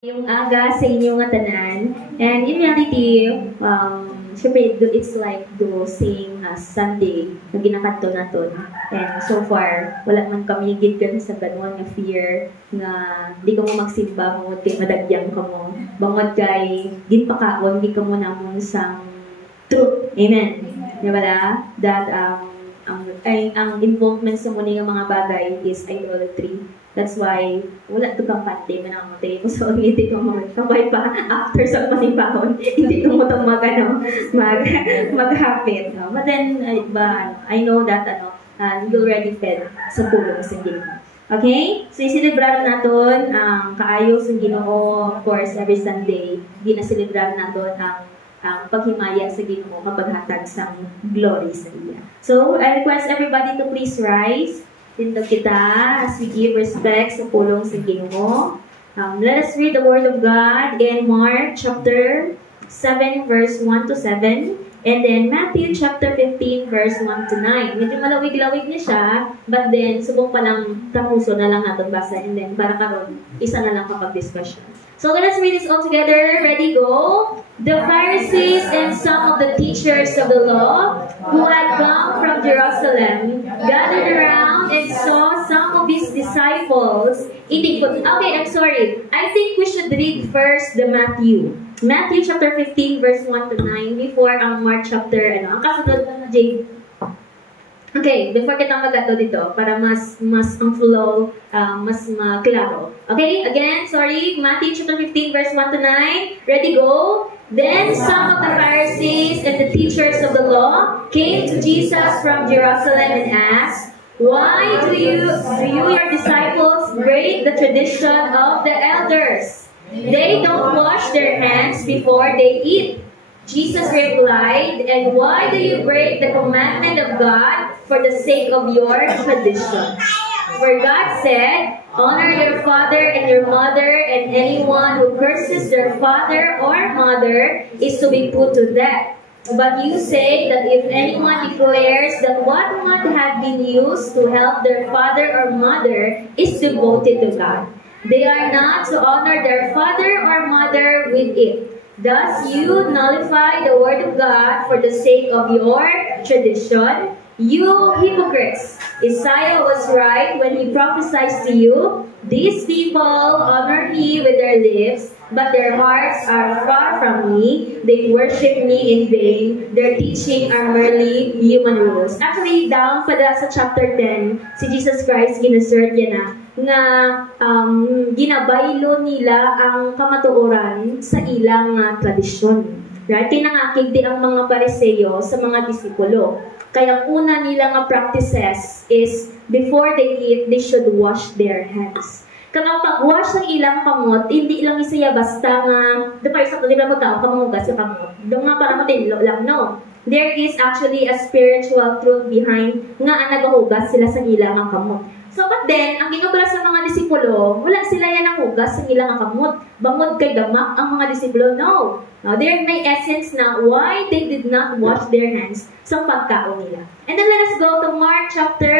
Yung aga sa inyong nga tanan. And in reality, syempre, it's like the same Sunday na ginakadto naton. And so far, wala man kami gigan sa ganun nga fear nga di ka mo magsimba mo kay madagyang ka mo. Bangod kay ginpakaon di ka mo namon sang truth. Amen. Di ba la? That ang involvement sa muni nga mga bagay is idolatry. That's why, wala ito kang pati, manamatay ko sa hindi ko magkabay pa after sa pasipahon. Hindi ko mo itong maghapit. No? But then, I know that you already fed sa tulong sa Ginoo. Okay? So, isilibrar natin ang kaayos ng Ginoo, of course, every Sunday. Ginasilibrar natin ang paghimaya sa Ginoo kapag hatag sa glory sa iya. So, I request everybody to please rise. Tindog kita as we give respect sa pulong sa Ginoo. Let us read the Word of God in Mark chapter 7 verse 1 to 7 and then Matthew chapter 15 verse 1 to 9. Medyo malawig-lawig niya siya, but then subong pa lang tapuso na lang natin basa and then para karon isa na lang kapag discussion. So let us read this all together. Ready, go! The Pharisees and some of the teachers of the law who had come from Jerusalem gathered around and saw some of his disciples eating food. Okay, I'm sorry. I think we should read first the Matthew. Matthew chapter 15 verse 1 to 9 before ang Mark chapter, ang kasunod na Jade. Okay, before kita mag-ato dito, para mas ang flow, mas maklaro. Okay, again, sorry, Matthew chapter 15 verse 1 to 9. Ready, go! Then some of the Pharisees and the teachers of the law came to Jesus from Jerusalem and asked, "Why do you your disciples break the tradition of the elders? They don't wash their hands before they eat." Jesus replied, "And why do you break the commandment of God for the sake of your tradition? For God said, 'Honor your father and your mother,' and anyone who curses their father or mother is to be put to death. But you say that if anyone declares that what might have been used to help their father or mother is devoted to God, they are not to honor their father or mother with it. Thus you nullify the word of God for the sake of your tradition. You hypocrites! Isaiah was right when he prophesied to you, 'These people honor me with their lips, but their hearts are far from me. They worship me in vain. Their teaching are merely human rules.'" Actually, down pada sa chapter 10, si Jesus Christ ginasert niya na ginabaylo nila ang kamatuoran sa ilang tradisyon. Right? Kaya nangakig di ang mga Pariseo sa mga disipulo. Kaya ang una nila nga practices is before they eat, they should wash their hands. Kaya pag-wash ng ilang kamot, hindi lang isaya basta nga, dapat isa ko, di ba magkaon ka mangugas sa kamot? Doon nga para matinlo lang, no. There is actually a spiritual truth behind nga ang nagahugas sila sa ilang kamot. So, but then, ang ginubra sa mga disipulo, wala sila yan ang hugas sa ilang kamot. Bangod kay gamak ang mga disipulo, no. Now, there may essence na why they did not wash their hands sa pagkaon nila. And then let us go to Mark chapter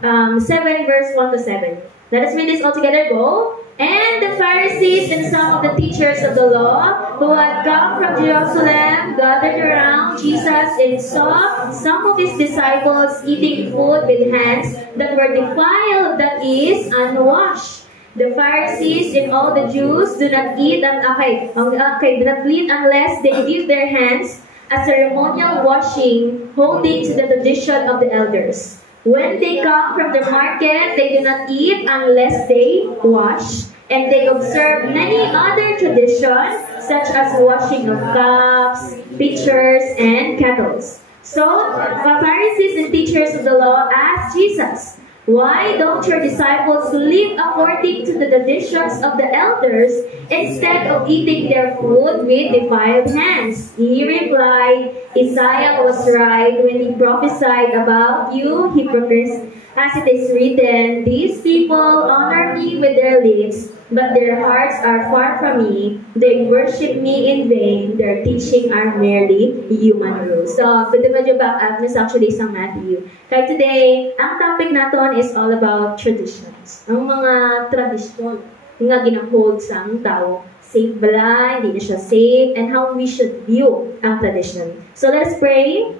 7 verse 1 to 7. Let us read this all together. Go. "And the Pharisees and some of the teachers of the law who had come from Jerusalem gathered around Jesus and saw some of his disciples eating food with hands that were defiled, that is, unwashed. The Pharisees and all the Jews do not eat do not clean unless they give their hands a ceremonial washing, holding to the tradition of the elders. When they come from the market, they do not eat unless they wash, and they observe many other traditions, such as washing of cups, pitchers, and kettles." So, the Pharisees and teachers of the law asked Jesus, "Why don't your disciples live according to the traditions of the elders instead of eating their food with defiled hands?" He replied, "Isaiah was right when he prophesied about you hypocrites. As it is written, 'These people honor me with their lips, but their hearts are far from me. They worship me in vain. Their teaching are merely human rules." So, pwede medyo back up this actually sa Matthew. Kaya today, ang topic natin is all about traditions. Ang mga tradisyon. nga ginahold sa ang tao. Safe bala, hindi na siya safe, and how we should view ang tradition. So let's pray.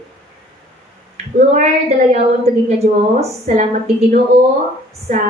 Lord, dalayawon tugig nga Dios, salamat kay Ginoo sa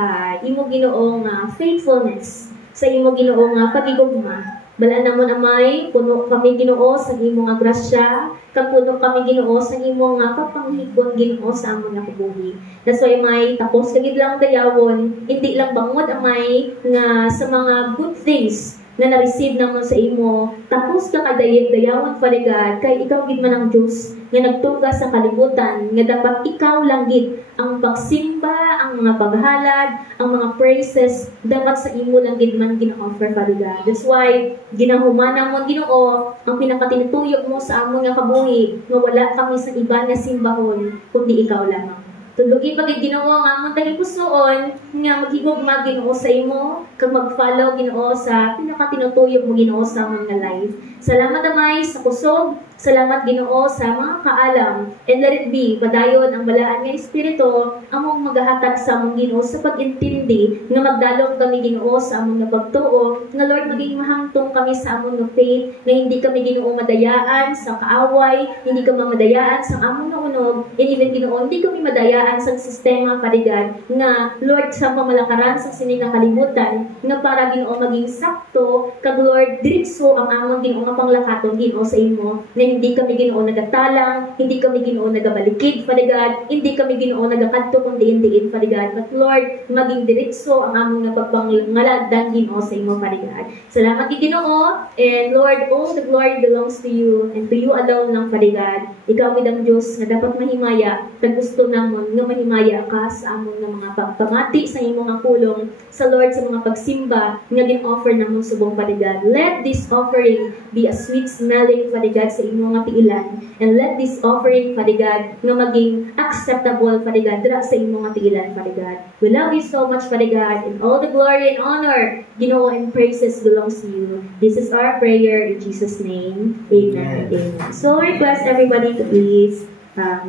imo Ginoong faithfulness, sa imo Ginoo nga pagigugma. Balaan namon amay, puno kami Ginoo sa imo nga grasya, kag puno kami Ginoo sa imo nga kapanghigon Ginoo sa amon nga kabuhi. That's why may tapos kagid lang dayawon, hindi lang bangod amay nga sa mga good things na na-receive naman sa imo, tapos ka kadayawon Father God, kay ikaw gid man ang Diyos nga nagtuga sa kalibutan, nga dapat ikaw lang gid ang pagsimba, ang mga paghalad, ang mga praises, dapat sa imo lang gid man gina-offer Father God. That's why, ginahuman mo Ginoo, ang pinakatinutuyok mo sa amon nga kabuhi, nga wala kami sa iba nga simbahon, kundi ikaw lamang. Tulugi pag Ginoo nga amon tani pusoon nga maghigugma Ginoo sa imo kag mag-follow Ginoo sa pinakatinutuyok mo Ginoo sa amon nga life. Salamat amay sa kusog, salamat Ginoo sa mga kaalam, and let it be padayon ang balaan nga espiritu among magahatag sa among Ginoo sa pag-intindi nga magdalom kami Ginoo sa among nga pagtuo, nga Lord maging mahangtong kami sa among nga faith, nga hindi kami Ginoo madayaan sa kaaway, hindi kami madayaan sa among nga unog, and even Ginoo hindi kami madayaan sa sistema karigan nga Lord sa pamalakaran sa sining nga kalibutan nga para Ginoo maging sakto kag Lord diretso ang among Ginoo nga panglakaton Ginoo sa imo, na hindi kami Ginoo nagatalang, hindi kami Ginoo nagabalikid Father God, hindi kami Ginoo nagakadto kun diin Father God, but Lord maging diretso ang among nga pagpangalagdan Ginoo sa imo Father God. Salamat kay Ginoo, and Lord all the glory belongs to you and to you alone lang Father God. Ikaw gid ang Dios nga dapat mahimaya kag gusto namon nga mahimaya ka sa among nga mga pagpamati sa imong nga pulong sa Lord sa mga pagsimba nga gin-offer namon subong Father God. Let this offering be a sweet smelling Father God sa imong nga tiilan, and let this offering Father God nga maging acceptable Father God dira sa imong nga tiilan Father God. We love you so much Father God, and all the glory and honor Ginoo and praises belongs to you. This is our prayer in Jesus name. Amen. Amen. So I request everybody to please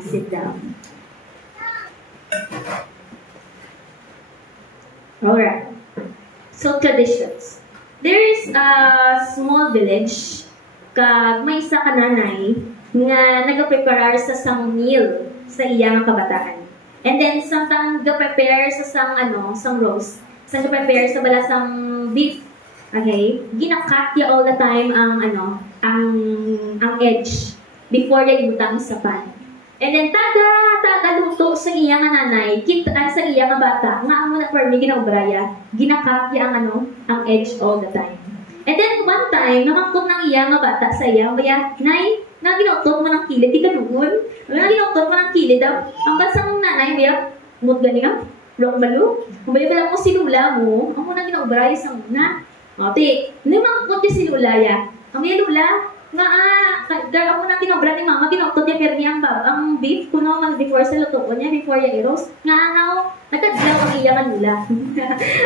sit down. Alright. So, traditions. There is a small village kag may isa ka nanay nga nagaprepare sa sang meal sa iyang kabataan. And then, samtang ga-prepare sa sang roast, sang ga-prepare sa balasang beef, okay? Ginakat niya all the time ang edge before niya ibutang sa pan. And then, tada luto sa iya nga nanay, sa iya nga bata, nga amo na for me, ginaubraya, ginakapya ang edge all the time. And then, one time, namangkot ng iya nga bata sa iya, baya, nay, nga ginautot mo ng kilid, di ka noon, nga ginautot mo ng kilid, ang basang nanay, baya, mood gani nga, blok balo, kung baya pala mo sinula mo, amo na ginaubraya sa muna. O, ti, namangkot yung sinula ya, ang iya lula, nga dahil ako na kinobra ni mama, kinautot niya pero niya ang beef, kuno man before sa lutoon niya, before niya i-roast, nga nagkadlaw ang iyakan nila.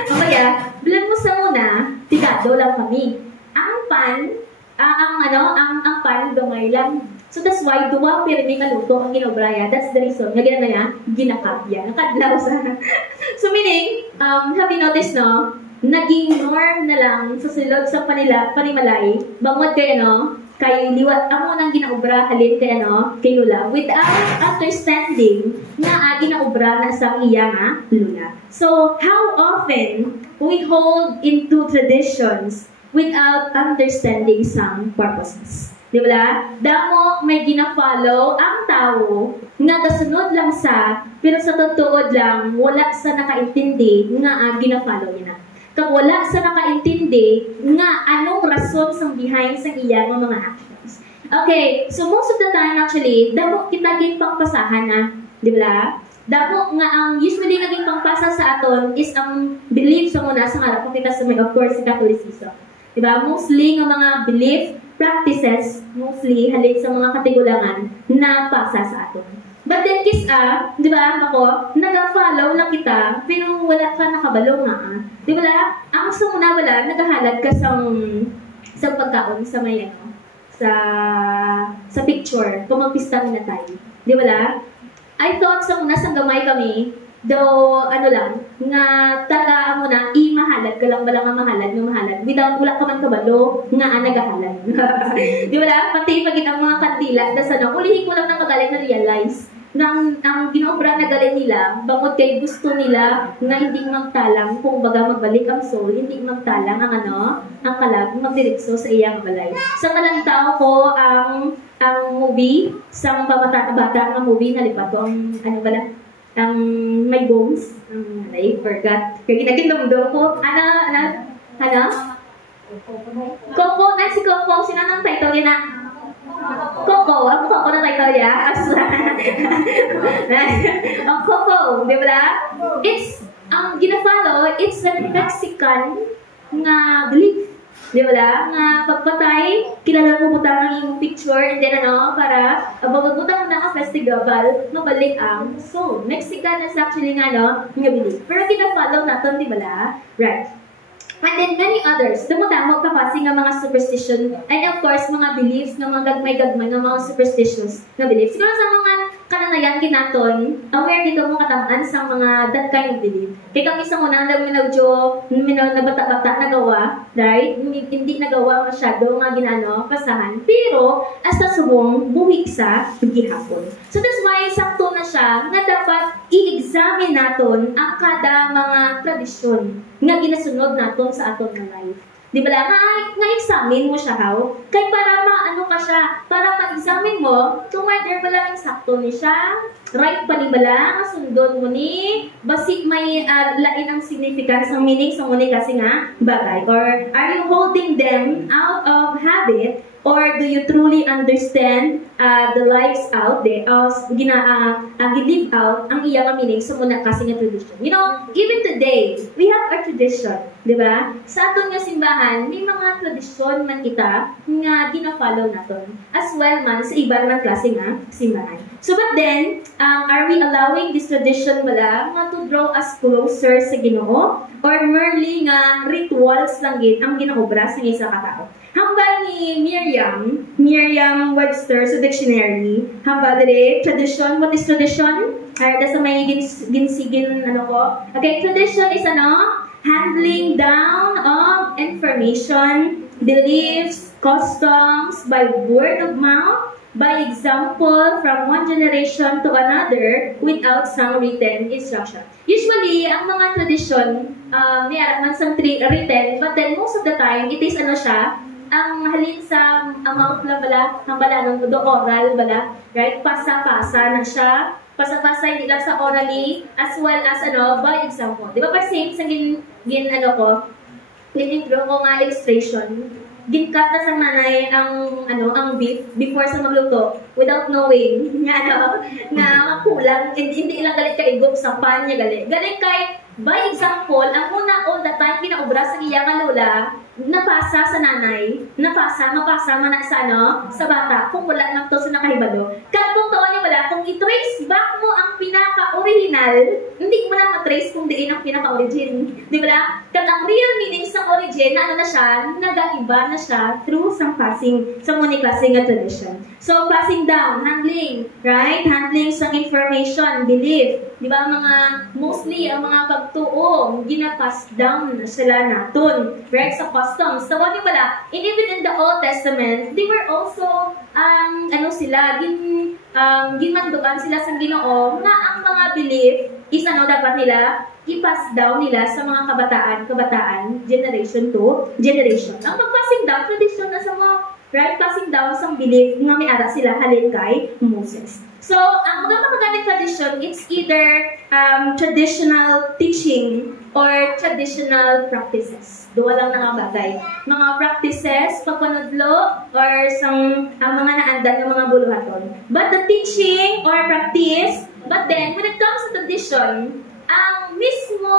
O kaya, bilang mo sa muna, tikado lang kami. Ang pan, ang pan, gamay lang. So that's why, duwa pero may kaluto ang kinobra ya. That's the reason, nga gina niya, ginakapya, nakadlaw sa. So meaning, have you noticed, no? Naging norm na lang sa silog sa panimalay, bangod kayo, kay liwat amo nang ginaobra halin kay lula without understanding na ginaobra na sa iya nga lula. So how often we hold into traditions without understanding some purposes? Di ba? Damo may gina-follow ang tao nga kasunod lang sa pero sa totoo lang wala sa nakaintindi nga gina-follow niya na. Kag wala sa nakaintindi nga anong rason sa behind sa iya ng mga actions. Okay, so most of the time actually, damo kita gin pangpasahan na, di ba? Damo nga ang usually naging pangpasa sa aton is ang belief sa muna sa harap kita sa may of course sa Catholicism. Di ba? Mostly nga mga belief practices, mostly halin sa mga katigulangan na pasa sa aton. But then, di ba, ako, nag-follow lang kita, pero wala ka nakabalo nga, Di ba, ang gusto mo na wala, naghahalad ka sa pagkaon, sa may, sa picture, kung magpista na tayo. Di ba, I thought sa muna, sa gamay kami, Though, ano lang, nga taga mo na, i-mahalad ka lang ba lang ang mahalad, without wala ka man kabalo, nga nagahalad. Di ba lang? Pati pag ang mga kandila, das ano, ulihin ko lang ng magaling na realize, ang ginobra na galing nila, bangod kay gusto nila na hindi magtalang, kung baga magbalik ang soul, hindi magtalang ang ang kalag, magdirekso sa iyang balay. Sa kalantaw ko, ang movie, sa bata ng movie, nalipat ko, ang may bones, I forgot. Kaya ginagindom-dom ko, Coco, na si Coco, sino nang title niya na? Coco, ang Coco na title niya. Ang Coco, di ba? It's, ang gina-follow, it's a Mexican na belief. Di ba? Nga pagpatay, kilala mo butang ang iyong picture, and then para magbutang na ang festival, mabalik ang soul. Mexican is actually nga belief. Pero gina-follow natin, di ba? Right. And then many others, dumutamo pa kasi nga mga superstition, and of course, mga beliefs, nga mga gagmay-gagmay, nga mga superstitions na beliefs. Siguro sa mga kananayan kinaton, aware dito mo katamaan sa mga that kind of belief. Kaya kami sa muna, na bata-bata nagawa, right? Hindi nagawa masyado nga kasahan. Pero, hasta subong, buhik sa gihapon. So that's why, sakto na siya, nga dapat i-examine naton ang kada mga tradisyon nga ginasunod naton sa aton nga life. Di ba lang? Nga-examine mo siya, how? Kaya para ka siya, para ma-examine mo, kung whether ba lang sakto ni siya, right pa ni ba lang, sundon mo ni, basik may lain ang significance ng meaning sa muni kasi nga bagay. Or are you holding them out of habit, or do you truly understand the lives out there, gi-live out ang iyang meaning sa muna kasi nga tradition. You know, even today, we have our tradition, di ba? Sa aton nga simbahan, may mga tradisyon man kita nga gina-follow naton, as well man sa ibang ng klase nga simbahan. So but then, are we allowing this tradition wala nga to draw us closer sa Ginoo, or merely nga rituals lang gid ang ginaobra sa isa ka tao? Hambal ni Merriam Webster sa dictionary, hambal dire, tradition, what is tradition? Sa may ginsigin, Okay, tradition is handling down of information, beliefs, customs, by word of mouth, by example, from one generation to another, without some written instruction. Usually, ang mga tradisyon, may araman sa written, but then most of the time, it is siya, ang halin sa amount lang ng oral right? Pasa-pasa na siya. Pasa-pasa hindi lang sa orally, as well as by example. Di ba pa same sa intro ko nga illustration, ginkat na sa nanay ang beef before sa magluto without knowing nga kulang, hindi lang galit ka igop sa pan niya galit kay by example, ang una all the time pinaobra sa iyang lola, napasa sa nanay, mapasa man sa bata, kung wala lang to sa nakahibalo. Kung taon niya wala, kung i-trace back mo ang pinaka-original, hindi mo na matrace kung diin ang pinaka-origin. Di ba? Kaya ang real meaning sa origin, na siya, nag-iba na siya through sa passing, sa muni-passing tradition. So, passing down, handling, right? Handling sa information, belief. Di ba? Mostly, ang mga pagtuo, gina-pass down na sila naton. Right? Sa customs. So, wala pala, even in the Old Testament, they were also, ginmanduan sila sa Ginoo, na ang mga belief is dapat nila i-pass down nila sa mga kabataan, generation to generation. Ang pag-passing down, tradition na sa mga, right? Passing down sa belief nga may ara sila halin kay Moses. So, ang mga magagamit tradition, it's either traditional teaching or traditional practices. Duwa lang na bagay. Mga practices, pagpanudlo, or ang mga naandan ng mga buluhaton. But the teaching or practice, but then, when it comes to tradition, ang mismo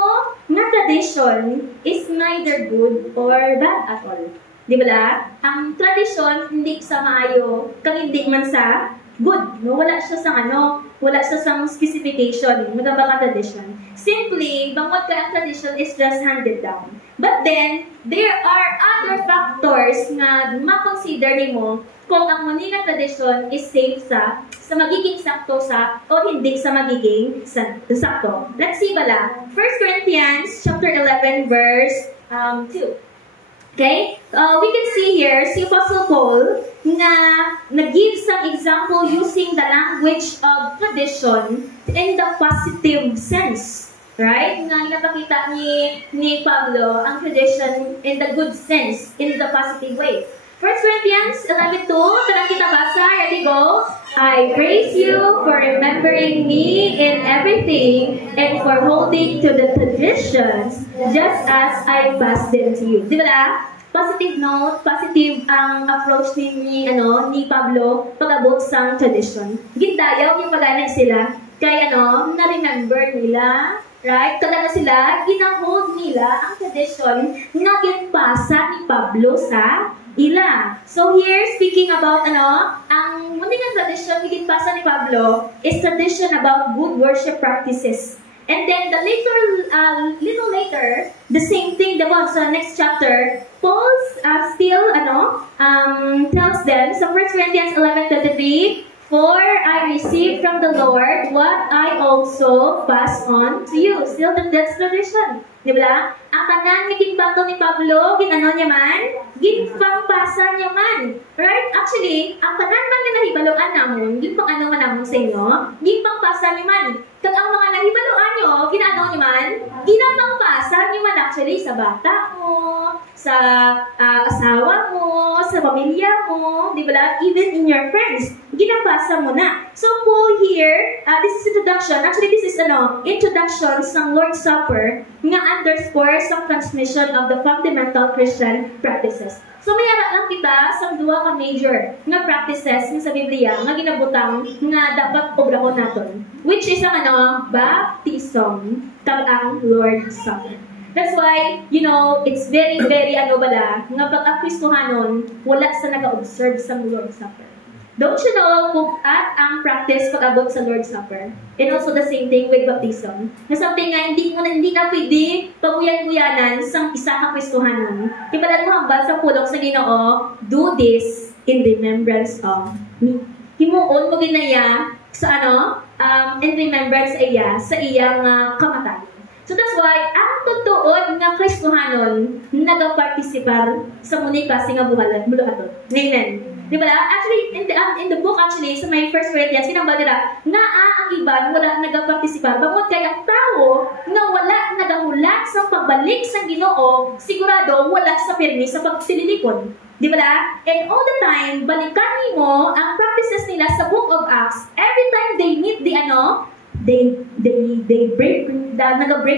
na tradition is neither good or bad at all. Di ba? Ang tradition, hindi sa maayo, kang hindi man sa good. No? Wala siya sa specification, magabang tradition. Simply, bangod ka ang tradition is just handed down. But then, there are other factors na makonsider nimo kung ang muni nga tradisyon is safe sa magiging sakto sa o hindi sa magiging sakto. Let's see bala. 1 Corinthians chapter 11 verse 2. Okay? We can see here si Apostle Paul na nag-give some example using the language of tradition in the positive sense. Right? Nga napakita ni Pablo ang tradition in the good sense, in the positive way. 1 Corinthians 11:2, tanang kita basa, ready go? I praise you for remembering me in everything and for holding to the traditions just as I passed them to you. Di ba? Positive note, positive ang approach ni Pablo pag-abot sa tradition. Gindayaw yung pag-anay sila, kaya na-remember nila, right? Kada na sila, ginahold nila ang tradition na ginpasa ni Pablo sa ila. So here, speaking about ang muning tradition ginpasa ni Pablo is tradition about good worship practices. And then the little later, the same thing about sa next chapter, Paul still tells them sa 1 Corinthians 11:33, for I received from the Lord what I also pass on to you. Still that's tradition. Di ba? Ang tanan ginbato ni Pablo, ginano niya man, ginpangpasa niya man. Right? Actually, ang tanan man nga nahibaloan namon, ginpang-ano man namon sa inyo, ginpangpasa niya man. Kag ang mga nahibaloan nyo, ginano niya man, ginapangpasa niya man actually sa bata mo, sa asawa mo, sa pamilya mo, di ba? Even in your friends, ginapasa mo na. So Paul here, this is introduction. Actually, this is introduction sa Lord's Supper nga underscore sa transmission of the fundamental Christian practices. So may ara lang kita sa duwa ka major nga practices sa Biblia nga ginabutang nga dapat obrahon naton, which is ang baptism kag ang Lord's Supper. That's why, it's very, very nga pag-Kristohanon, wala sa nag-observe sa Lord's Supper. Don't you know kung at ang practice pag-abot sa Lord's Supper? And also the same thing with baptism. Na something nga, hindi na pwede paguyan-guyanan sa isa ka Kristohanon. Ibalan mo hambal sa pulong sa Ginoo, do this in remembrance of me. Himuon mo ginaya sa in remembrance sa iyang kamatayon. So that's why, ang tutuod nga Kristohanon nag-participar sa muni klase nga buluhaton. Amen. Diba? Actually, in the book, actually, sa may 1 Corinthians, sinambal nila, ang iban, wala nag-participar. Bangod kay ang tao, nga wala nagahulat sa pagbalik sa Ginoo, sigurado, wala sa pirmi sa pagsililipon. Diba? And all the time, balikan mo ang practices nila sa book of Acts. Every time they need they break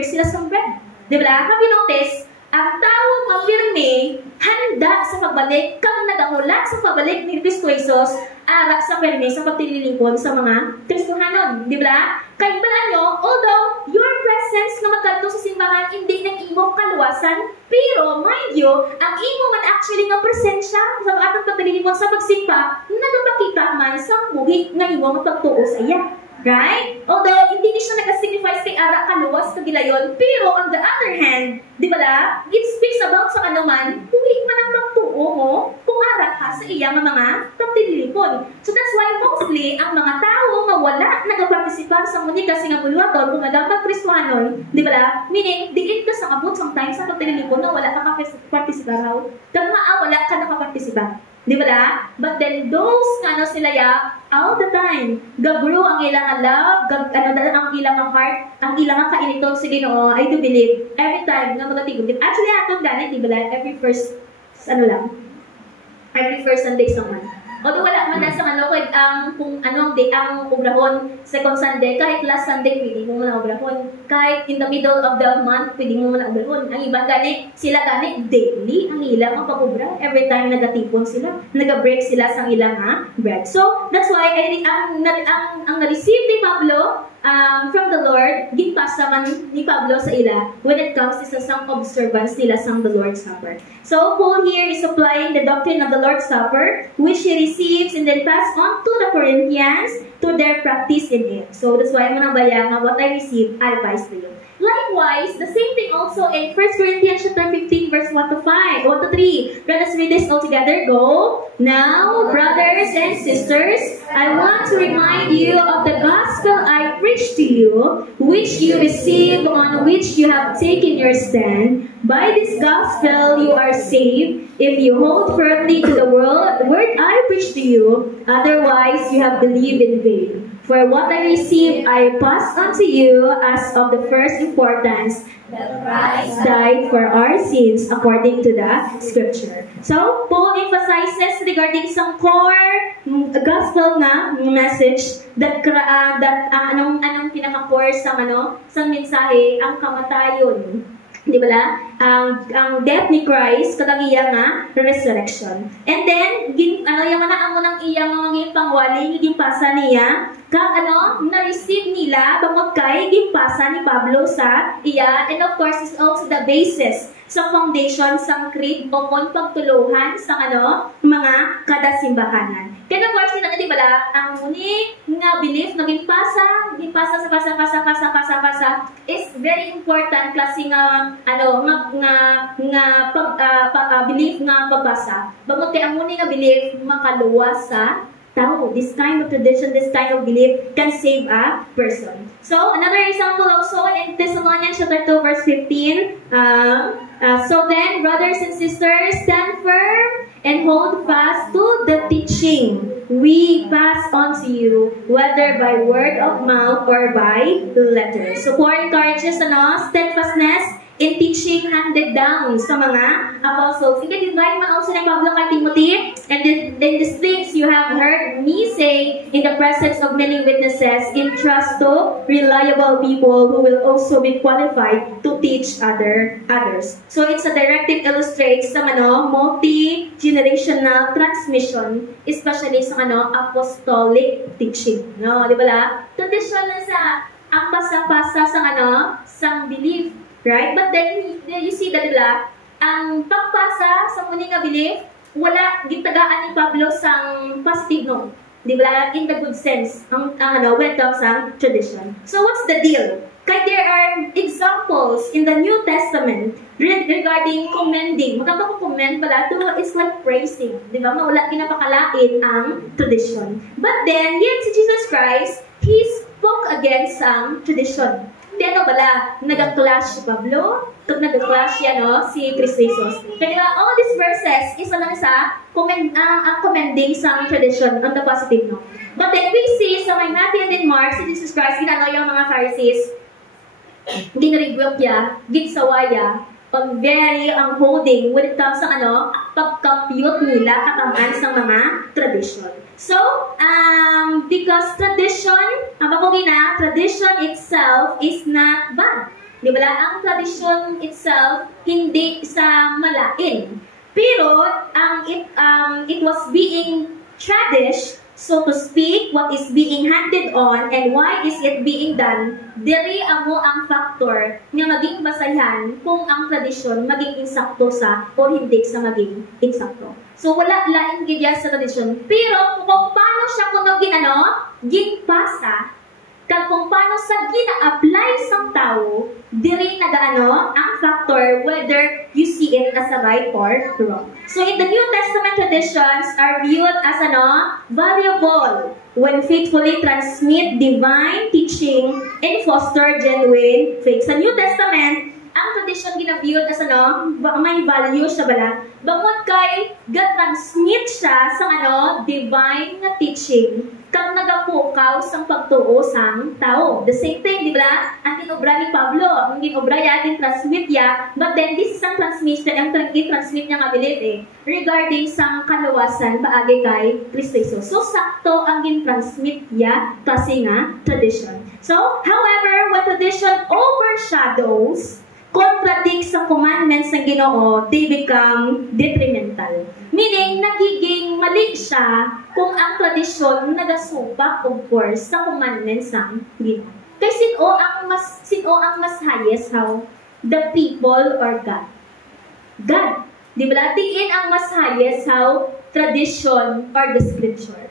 sila sa bread. Diba? Have you noticed? Ang tao mapirmi, handa sa pagbalik, kang nagahulat sa pagbalik ni Kristo Jesus, ara sa pirmi sa pagtililingkod sa mga Kristohanon. Di ba? Kaya pala nyo, although your presence na magkanto sa simbahan, hindi nang imong kaluwasan, pero mind you, ang imo man actually nga presensya sa atong pagtililingkod sa pagsimba, nagapakita man sa buhi nga imo pagtuo sa iya. Right? Although, hindi siya nag-signifies kay ara kaluwas sa gilayon, pero on the other hand, di ba la, it speaks about sa anuman, huwi man ang pagtuo mo, kung ara ka sa iyang mga pagtililipon. So that's why mostly, ang mga tao mawala nag-participar sa muni kasi nga buluhaton, kung dapat Kristohanon, di ba la, meaning, diin ka sa abot sometimes sa pagtililipon na wala ka participar raw, kag wala ka nakaparticipar. Di ba la? But then those sila all the time, gagro ang ilang love, ang ilang heart, ang ilang kainiton sa Ginoo, I do believe, every time nga magatigod. Actually, atong ganit, di ba la? Every first Sunday sa month. Although wala man na sa kung anong day ang obrahon, second Sunday, kahit last Sunday, pwede mo na obrahon. Kahit in the middle of the month, pwede mo na obrahon. Ang iba sila daily, ang ilang pag-obra. Every time nagatipon sila, nag-break sila sa ilang bread. So, that's why, ang na-receive ni Pablo, from the Lord, ginpasa man ni Pablo sa ila when it comes to sa observance nila sa the Lord's Supper. So, Paul here is applying the doctrine of the Lord's Supper, which he receives and then pass on to the Corinthians to their practice in it. So, that's why mo nang bayang what I receive, I pass to you. Likewise, the same thing also in 1 Corinthians chapter 15, verse 1 to 5, 1 to 3. Let us read this all together. Go. Now, brothers and sisters, I want to remind you of the gospel I preached to you, which you received, on which you have taken your stand. By this gospel you are saved, if you hold firmly to the word I preached to you. Otherwise, you have believed in vain. For what I received, I passed on to you as of the first importance, that Christ died for our sins according to the Scripture. So, Paul emphasizes regarding some core gospel na message that anong pinaka-core sa mensahe, ang kamatayon. Di ba la? Ang death ni Christ, kagagiya nga, resurrection. And then, yung amo ng iyang mga pangwali, yung pasa niya, na-receive nila, bangod kay, yung pasa ni Pablo sa iya, and of course, is also the basis sa foundation sa creed o kon pagtuluhan sa mga kadasimbahanan. Kaya of course, di ba la, ang muni nga belief, naging pasa is very important klase nga belief nga pagbasa. Bangod kay ang muni nga belief makaluwas sa tao. This kind of tradition, this kind of belief can save a person. So, another example also in Thessalonians chapter 2, verse 15. So then, brothers and sisters, stand firm and hold fast to the teaching we pass on to you, whether by word of mouth or by letter. So, Paul encourages steadfastness in teaching handed down sa mga apostles. Ika-divide man also ng Pablo kay Timothy, and these things you have heard me say in the presence of many witnesses, entrust to reliable people who will also be qualified to teach others. So it's a directive illustrates sa multi-generational transmission, especially sa apostolic teaching. No, di ba la? Tradition na sa ang pasa-pasa sa belief. Right? But then, you see that, diba? Ang pagpasa sa muni nga belief, wala gitagaan ni Pablo sang positive no. Diba? In the good sense, when it comes sa tradition. So, what's the deal? Kaya there are examples in the New Testament regarding commending. Magkakong-comment pala, ito is like praising. Diba? Wala kinapakalain ang tradition. But then, yet si Jesus Christ, He spoke against ang tradition. Di bala, nag-clash si Pablo, nag-clash si Kristo Jesus. Kaya all these verses is lang sa commending sa tradition on the positive no. But then we see sa may Matthew and Mark, si Jesus Christ, ginano yung mga Pharisees, ginarigwap ya, ginsawaya, pag very holding when it comes sa pagkapyot nila katamaan sa mga tradition. So, because tradition itself is not bad. Di ba? Ang tradition itself hindi sa malain. Pero, it was being tradished, so to speak, what is being handed on and why is it being done, diri amo ang factor nga maging basahan kung ang tradisyon maging insakto sa o hindi sa maging insakto. So, wala laing gidya sa tradisyon. Pero, kung paano siya ginpasa, kung paano sa gina-apply sa tao, diri ang factor whether you see it as a right or wrong. So, in the New Testament traditions are viewed as valuable when faithfully transmit divine teaching and foster genuine faith. Sa New Testament, ang tradition gina-viewed as may value siya bala. Bangod kay ga-transmit siya sa divine na teaching kang nagapukaw sa pagtuo sang tao. The same thing, di ba? Ang tinobra ni Pablo, ang tinobra ya, transmit ya, but then this is ang transmission, ang transmit niya nga belief regarding sa kaluwasan paagi kay Kristo Jesus. So, sakto ang gin-transmit ya kasi nga tradition. So, however, when tradition overshadows, contradicts sa commandments ng Ginoo, they become detrimental. Meaning, nagiging mali siya kung ang tradisyon nagasubak, of course, sa commandments ng Ginoo. Kaya sino ang mas highest, how? The people or God? God. Di ba? Tingin ang mas highest, how? Tradition or the scripture.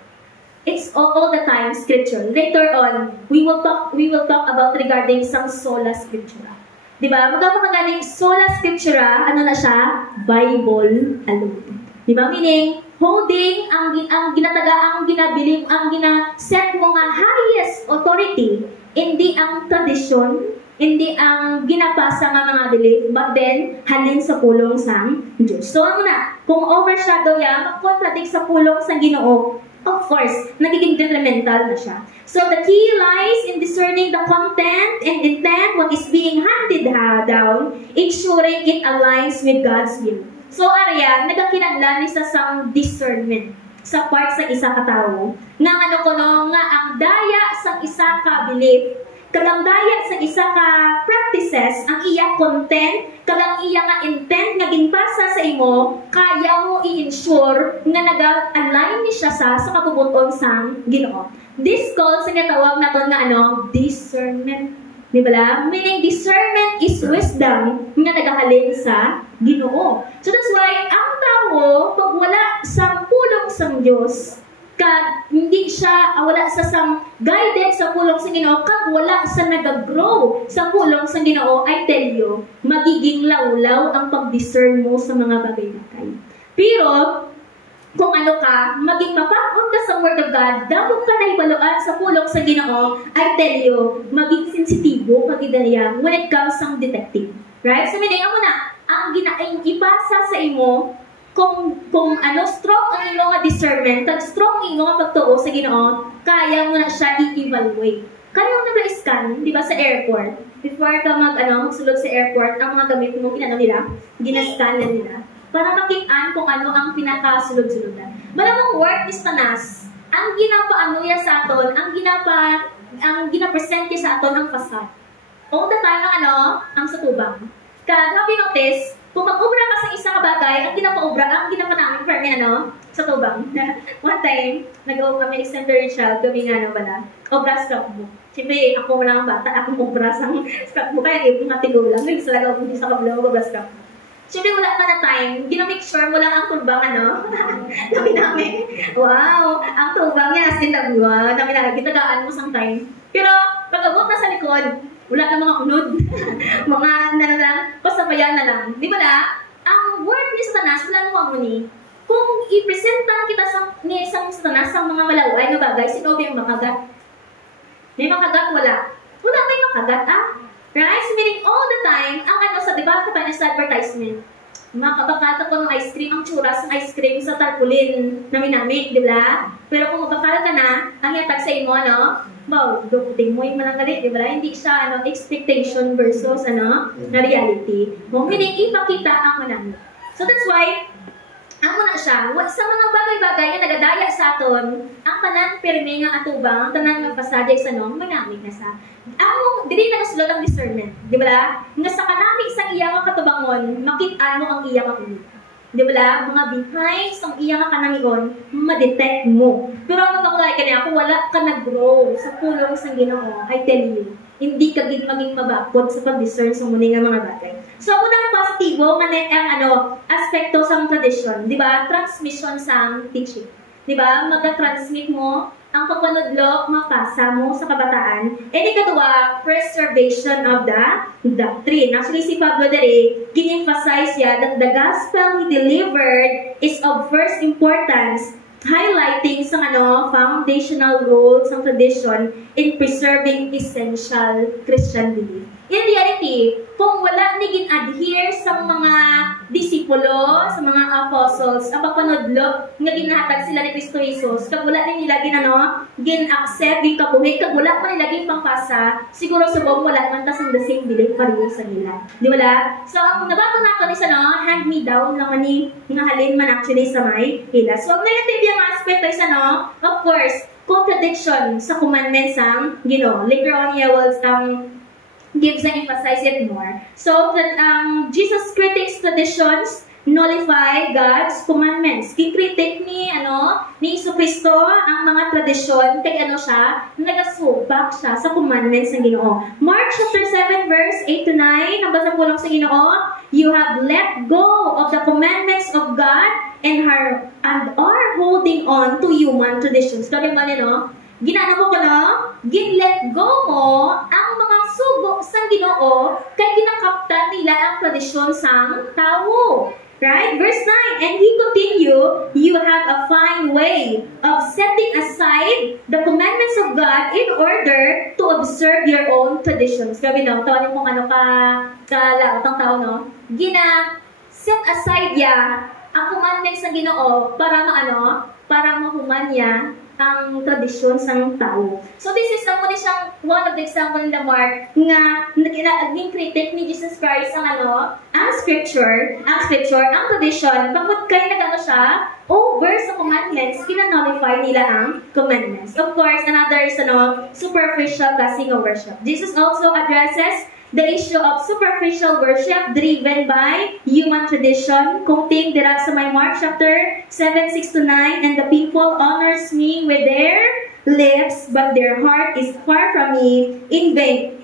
It's all the time scripture. Later on, we will talk about regarding some sola scriptura. Diba? Magkakagaling sola scriptura, ano na siya? Bible alone. Diba? Meaning, holding ang ginataga, ang ginabiling, ang gina-set mo nga highest authority, hindi ang tradisyon, hindi ang ginapasa nga mga belief, but then, halin sa pulong sang Diyos. So, ano na, kung overshadow yan, mag-contradict sa pulong sang Ginoo, of course, nagiging detrimental na siya. So, the key lies in discerning the content and intent, what is being handed down, ensuring it aligns with God's will. So, Arya, nagkakinadlan ni sa sang discernment sa part sa isa ka tao. Nga ano ko no, nga ang daya sa isa ka belief, kalang daya sa isa ka practices, ang iya content, kalang iya nga intent nga ginpasa sa imo, kaya mo i-ensure nga nag-align ni siya sa kabubuton sang Ginoo. This calls sa tawag naton nga ano, discernment. Di ba? Meaning discernment is wisdom nga nagahalin sa Ginoo. So that's why ang tao pag wala sa pulong sang Dios, kag hindi siya wala sa sang guidance sa pulong sa Ginoo, kag wala sa nag-grow sa pulong sa Ginoo, I tell you, magiging lawlaw ang pag-discern mo sa mga bagay-bagay. Pero kung ano ka, maging mapakon ka sa Word of God, dapat ka na ibaluan sa pulong sa Ginoo, I tell you, maging sensitibo kagidaya when it comes sa detective. Right? So, meaning, ako na, ang ipasa sa imo, kung ano, strong ang imo nga discernment, kag strong ang imo nga pagtuo sa Ginoo, kaya mo na siya i-evaluate. Kaya mo nag-scan, di ba, sa airport, before ka magsulod sa airport, ang mga gamit mo, ginascan na nila, para makitaan kung ano ang pinakasulod-suludan. Malamang work is tanas, ang ginapaano niya sa aton, ang ginapresent niya sa aton ang fasad. All the time ang satubang. Kaya, notice, kung mag-ubra ka sa isang bagay, ang ginapanaming for me, sa tubang. One time, nag-uong kami experiential, kami obra scrapbook. Siyempre, ako wala ang bata, akong obra sa scrapbook, kaya yung mga tigulang, nagsasaga ako sa kablang obra scrapbook. Siyempre, wala ka na time, ginamake sure mo lang ang tubang, namin. Wow, ang tubang niya, as in tagwa, gitagaan mo sang time. Pero, pag-abot na sa likod, wala na mga unod. Mga pasabayan na lang. Di ba na? Ang word ni Satanas, wala mo ni. Kung i-presenta kita ni isang Satanas sa mga malaway na bagay, sino ba yung makagat? May makagat, wala. Wala may makagat, Right? So, meaning all the time, ang sa diba ka sa advertisement, makabakata ko ng ice cream, ang tsuras ng ice cream sa tarpaulin na minamit, di ba? Pero kung mabakala ka na, ang yatag sa imo, wow, dukuting mo yung mananggalit, di ba? Hindi siya, expectation versus, na reality. Meaning, ipakita ang mananggalit. So, that's why, ang muna siya, sa mga bagay-bagay na nagadaya sa aton, ang tanan pirmi nga atubang, ang tanan nga pasadya sa manamig na sa. Ang dili na sulod ang discernment, di ba? Nga sa kanami isang iya nga katubangon, makit-an mo ang iya nga ulit. Di ba? Mga behind sang iya nga kanangigon, ma-detect mo. Pero ang magkakulay ka niya, kung wala ka nag-grow sa pulong sa Ginoo, I tell you, hindi ka maging mabakod sa pag-discern sa muna nga mga bagay. So, unang positibo, ang aspekto sa tradisyon, di ba? Transmission sa teaching. Di ba? Mag-transmit mo ang pagpanudlo, mapasa mo sa kabataan. And ikatwa, preservation of the doctrine. Actually, si Pablo Dere, gin-emphasize niya that the gospel he delivered is of first importance, highlighting sa foundational role sa tradition in preserving essential Christian belief. In reality, kung wala ni gin-adhere sa mga disipulo, sa mga apostles, ang pagpanudlo nga ginahatag sila ni Kristo Jesus, kag wala ni nila gin-accept, gin-kabuhi, kag wala pa nila gin-pangpasa, siguro subong wala man tas ang the same belief pa rin sa nila. Di wala? So, ang nabato nato is hand-me-down naman ni nga halin man actually sa may hila. So, ang negative yung aspect is of course, contradiction sa commandments ang Ginoo. Later on, I will gives and emphasize it more. So, that Jesus critics traditions, nullify God's commandments. Kikritik ni Isu Cristo ang mga tradisyon, kay siya, nagasubak siya sa commandments ng Ginoo. Mark chapter 7 verse 8 to 9, nabasa po lang sa Ginoo, you have let go of the commandments of God and are holding on to human traditions. Kaya man ginano mo ginlet go mo ang mga pagsubok sa Ginoo kay ginakaptan nila ang tradisyon sang tawo. Right? Verse 9, and he continued, you have a fine way of setting aside the commandments of God in order to observe your own traditions. Grabe no, tawagin kung ano laotang tao, no? Set aside ya ang commandments ng Ginoo para para mahuman niya ang tradisyon sang tao. So this is siyang one of the example in the Mark nga naging critic ni Jesus Christ ang scripture, ang tradition, pagkat kay siya over sa commandments, kina-nullify nila ang commandments. Of course, another is superficial blessing of worship. Jesus also addresses the issue of superficial worship driven by human tradition, quoting dira sa my Mark chapter 7:6-9, and the people honors me with their lips, but their heart is far from me. In vain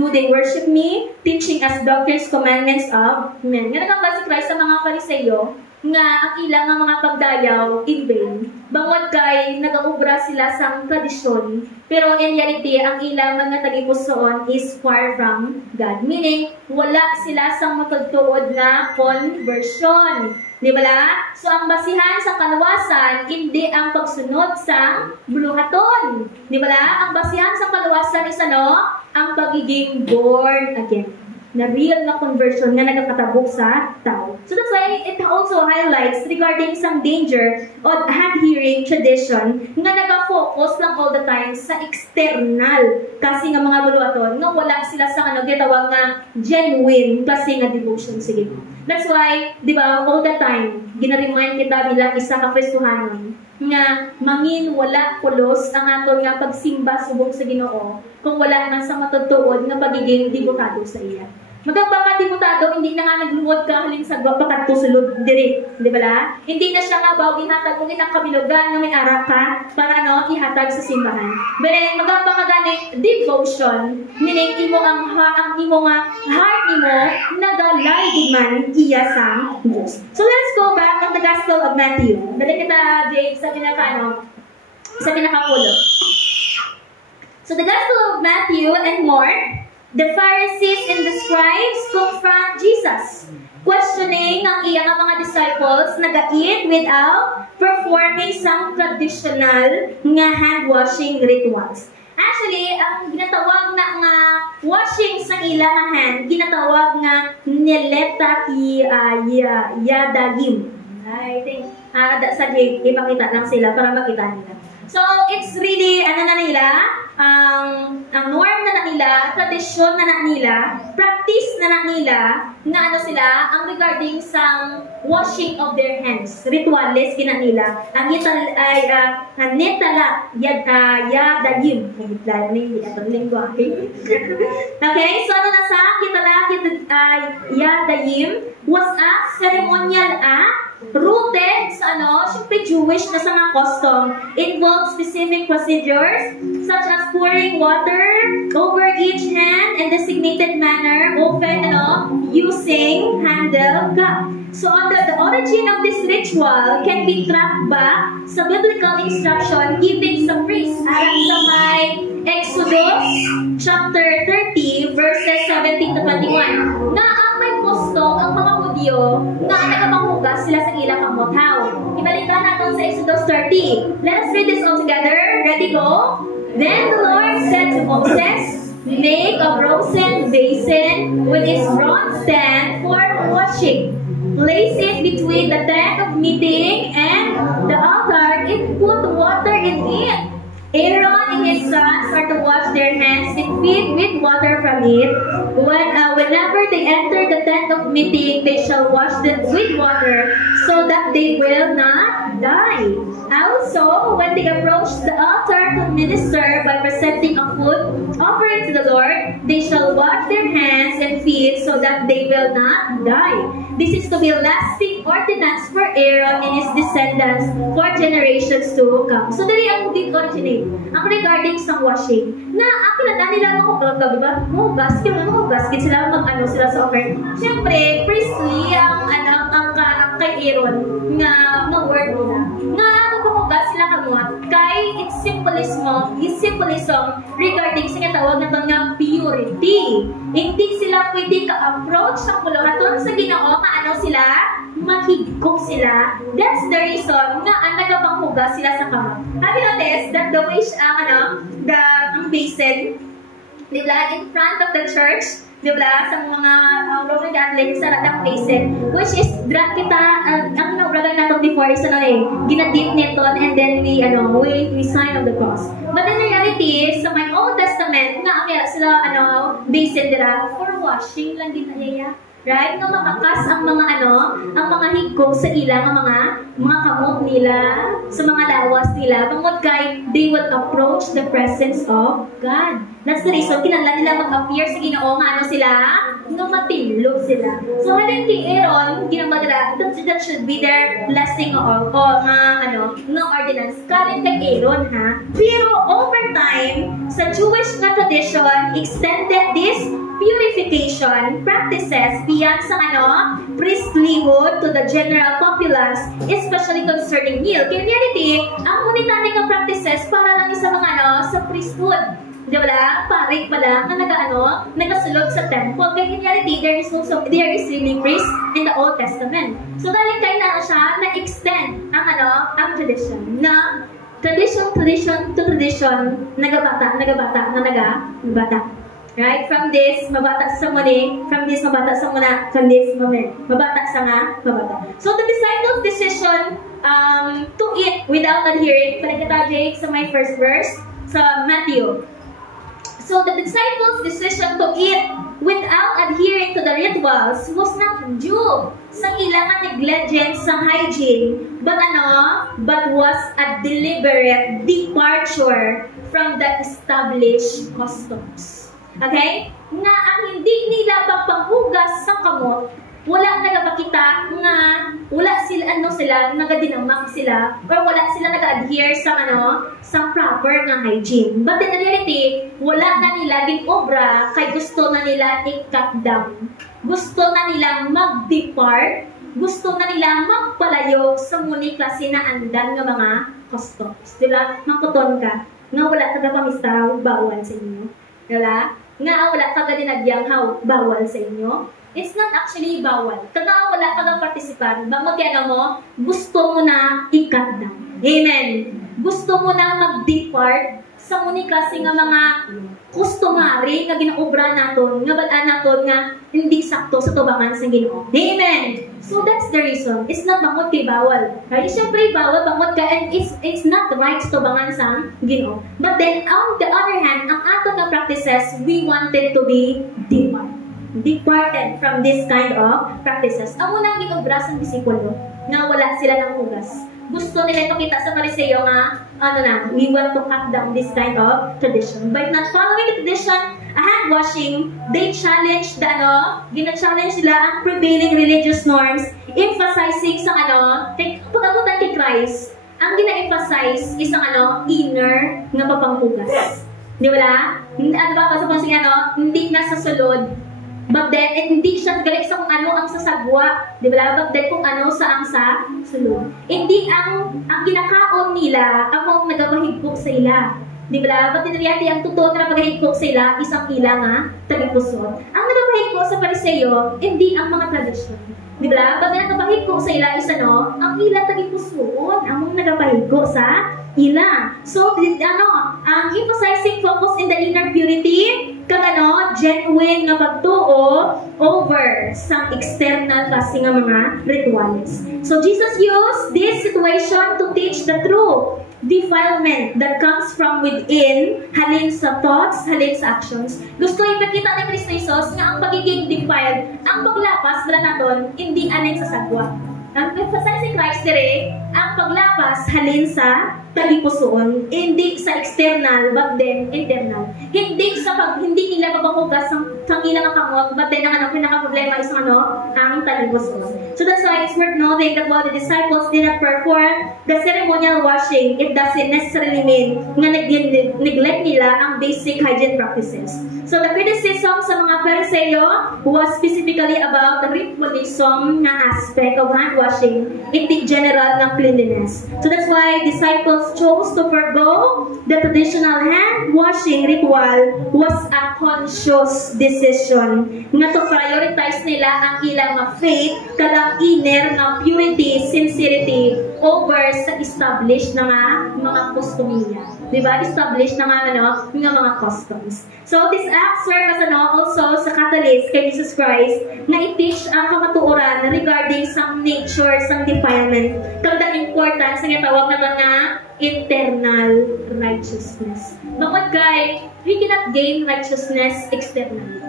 do they worship me, teaching as doctrines commandments of men. Nga nagkamba si Christ sa mga Fariseyo nga ang ilang mga pagdayaw in vain. Bangod kay nagaubra sila sa tradisyon, pero in reality, ang ilang mga tagipusoon is far from God. Meaning, wala sila sa matagtuod na conversion. Di ba la? So, ang basihan sa kaluwasan, hindi ang pagsunod sa buluhaton. Di ba la? Ang basihan sa kaluwasan is ang pagiging born again. Na real na conversion na nagkakatabok sa tao. So that's why it also highlights regarding some danger of adhering tradition nga nag-focus lang all the time sa external kasi nga mga buluaton nga wala sila sa gitawag nga genuine kasi nga devotion sa Ginoo. That's why, di ba, all the time ginaremind kita bilang isa ka Kristohanon nga mangin wala pulos ang aton nga pagsimba subong sa Ginoo kung wala na sa matutuod nga pagiging debutado sa iya. Magkabaka debutado, hindi na nga naglumod ka halin sa pagkatusulod diri, di ba la? Hindi na siya nga baw ihatag kung ang kabilugan nga may ara ka para ihatag sa simbahan. But magkabaka gani devotion, meaning imo ang imo nga heart nimo nagalay man iya sa Diyos. So let's go back on the Gospel of Matthew. Dali kita Jake sa pinakapulo. So the Gospel of Matthew and Mark, the Pharisees and the scribes confront Jesus, questioning ang iyang mga disciples nag-eat without performing some traditional nga hand-washing rituals. Actually, ang ginatawag na nga washing sa ilang hand, ginatawag nga nileta yadagim. I think, sa ipakita lang sila para makita nila. So, it's really, ang norm na nila, tradisyon na nila, practice na nila, nga ang regarding sa washing of their hands, rituales kina nila. Ang netala yadagim. Okay, so yadagim was a ceremonial act rooted sa syempre Jewish na sa mga custom, involved specific procedures such as pouring water over each hand in designated manner, often using handle cup. So the origin of this ritual can be tracked back sa biblical instruction given sa priests alang sa may Exodus chapter 30 verses 17-21 na ang may custom ang mga Hudyo na nagapanghugas sila sa ilang kamothaw. Ibalikan natin sa Exodus 30. Let us read this all together. Ready, go? Then the Lord said to Moses, make a bronze basin with its bronze stand for washing. Place it between the tent of meeting and the altar and put water in it. Aaron and his sons are to wash their hands and feet with water from it. Whenever they enter the tent of meeting, they shall wash them with water so that they will not die. Also, when they approach the altar to minister by presenting a food offering to the Lord, they shall wash their hands and feet so that they will not die. This is to be a lasting ordinance for Aaron and his descendants for generations to come. So, dali ang originate. Ang regarding sa washing. Na, akala nila basket sila sila sa offering. Siyempre, priestly ang kay Aaron nga word nila. Nga, sila kamuat kay its symbolism ritualism regarding sa katawag na ito nga purity. Hindi sila pwede ka-approach sa puluhaton sa Ginoo nga ano sila, mahigkog sila. That's the reason nga ang nagapanghugas sila sa kamot. Have you noticed that the way ang basin, di ba, in front of the church, di ba, sa mga Roman Catholic, sa radang basin, which is, kita, ang nabragay natin before is, ginadip nito, and then we sign of the cross. But in reality, sa my Old Testament, nga, kaya sila, basin nila, for washing lang din na right? Nga makakas ang mga ang mga higkog sa ilang mga kamot nila, sa mga lawas nila, tungod kay they would approach the presence of God. That's the reason kinahanglan nila mag-appear sa Ginoo nga sila, nga matilog sila. So halin kay Aaron, ginamba nila, that should be their blessing o nga ordinance. Kalin kay Aaron ha. Pero over time, sa Jewish na tradition, extended this purification practices beyond sa priestlyhood to the general populace, especially concerning meal. In reality, ang unitary ng practices para lang sa mga sa priesthood. Di ba? Parik pala na nagasulog sa temple. Kaya in reality, there is really priest in the Old Testament. So dahil kaya na siya na-extend ang tradition na tradition to tradition, nagabata. Right? From this, mabata sa muli. From this, mabata sa muna. From this, mabata sa mabata. So the disciples' decision to eat without adhering, palagkita sa my first verse, sa Matthew. So the disciples' decision to eat without adhering to the rituals was not due sa ilang negligence sa hygiene, but was a deliberate departure from the established customs. Okay? Nga ang hindi nila pagpanghugas sa kamot, wala nagapakita nga wala sila nagadinamak sila or wala sila nag-adhere sa proper nga hygiene. But in reality, wala na nila obra kay gusto na nila i-cut down. Gusto na nila mag-depart, gusto na nila magpalayo sa muni klase na andan nga mga customs. Diba? Makuton ka nga wala tagapamistaw, bawal sa inyo. Diba? Nga wala tagadinagyang bawal sa inyo. It's not actually bawal. Kaya wala kang partisipan, gusto mo na i-cut down. Amen. Gusto mo na mag-depart sa muni klase nga mga customary nga ginaobra naton, nga balaan naton nga hindi sakto sa tubangan sa Ginoo. Amen. So that's the reason. It's not bangod kay bawal. Right? Siyempre bawal bangod ka and it's not right sa tubangan sa Ginoo. But then on the other hand, ang aton nga practices, we wanted to be departed from this kind of practices. Ang unang ginobra sa disipulo nga wala sila ng hugas. Gusto nila ipakita sa Pariseo nga we want to cut down this kind of tradition. By not following the tradition, a hand washing, they challenged gina-challenge nila ang prevailing religious norms, emphasizing sa pag-abutan kay Christ, ang gina-emphasize isang inner nga papanghugas. Di ba? Hindi na sa sulod. But then, hindi siya galing sa kung ang sasagwa. Di ba? But then, kung sa sulod. Hindi ang kinakaon nila, ang nagapahigpok sa ila. Di ba? But in reality, ang totoo na napagahigpok sa ila, isang ila nga, tagipusot. Ang nagapahigpok sa Pariseo, hindi ang mga tradisyon. Di ba? But then, nagapahigpok sa ila, ang ila tagipusot. Ang nagapahigpok sa ila. So, ang emphasizing focus in the inner purity, genuine nga pagtuo over sa external kasi nga mga rituals. So, Jesus used this situation to teach the true defilement that comes from within, halin sa thoughts, halin sa actions. Gusto ipakita ni Kristo Jesus nga ang pagiging defiled, ang paglapas wala naton, hindi alin sa sagwa. Ang emphasizing Christ dire, ang paglapas halin sa talipusoon, hindi sa external, but then internal. Hindi nila mabahugas ang ilang kamot, but then ang pinaka-problema is ang talipusoon. So that's why it's worth noting that while the disciples did not perform the ceremonial washing, it doesn't necessarily mean nga neglect nila ang basic hygiene practices. So the criticism sa mga Pariseo was specifically about the ritualism na aspect of hand washing, iti general ng cleanliness. So that's why disciples chose to forgo the traditional hand washing ritual was a conscious decision nga to prioritize nila ang ilang faith kadang inner nga purity, sincerity over sa established na nga mga customiya. Diba? Established na nga mga customs. So this act serve as also sa catalyst kay Jesus Christ na i-teach ang kamatuoran regarding sa nature, sa defilement. Kada importance ang itawag na mga internal righteousness. Bakit kay, we cannot gain righteousness externally.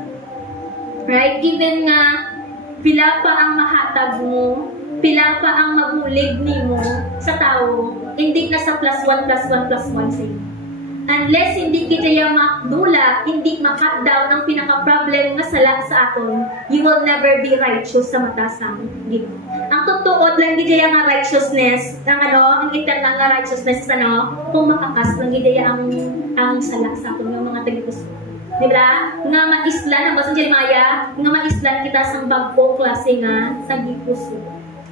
Right? Even nga, pila pa ang mahatag mo, pila pa ang mabulig nimo sa tao, hindi na sa +1 + 1 + 1 sa iyo. Unless hindi kita yung makdula, hindi makat down ang pinaka-problem nga sala sa aton, you will never be righteous sa mata sa Ginoo. Ang totoo lang gidya nga righteousness, ang internal nga righteousness kung makakas lang gidya ang sala sa aton ng mga tagipuso. Diba? Nga maislan, ang basa Jeremiah, nga maislan kita sa bagong klase nga sa gipuso.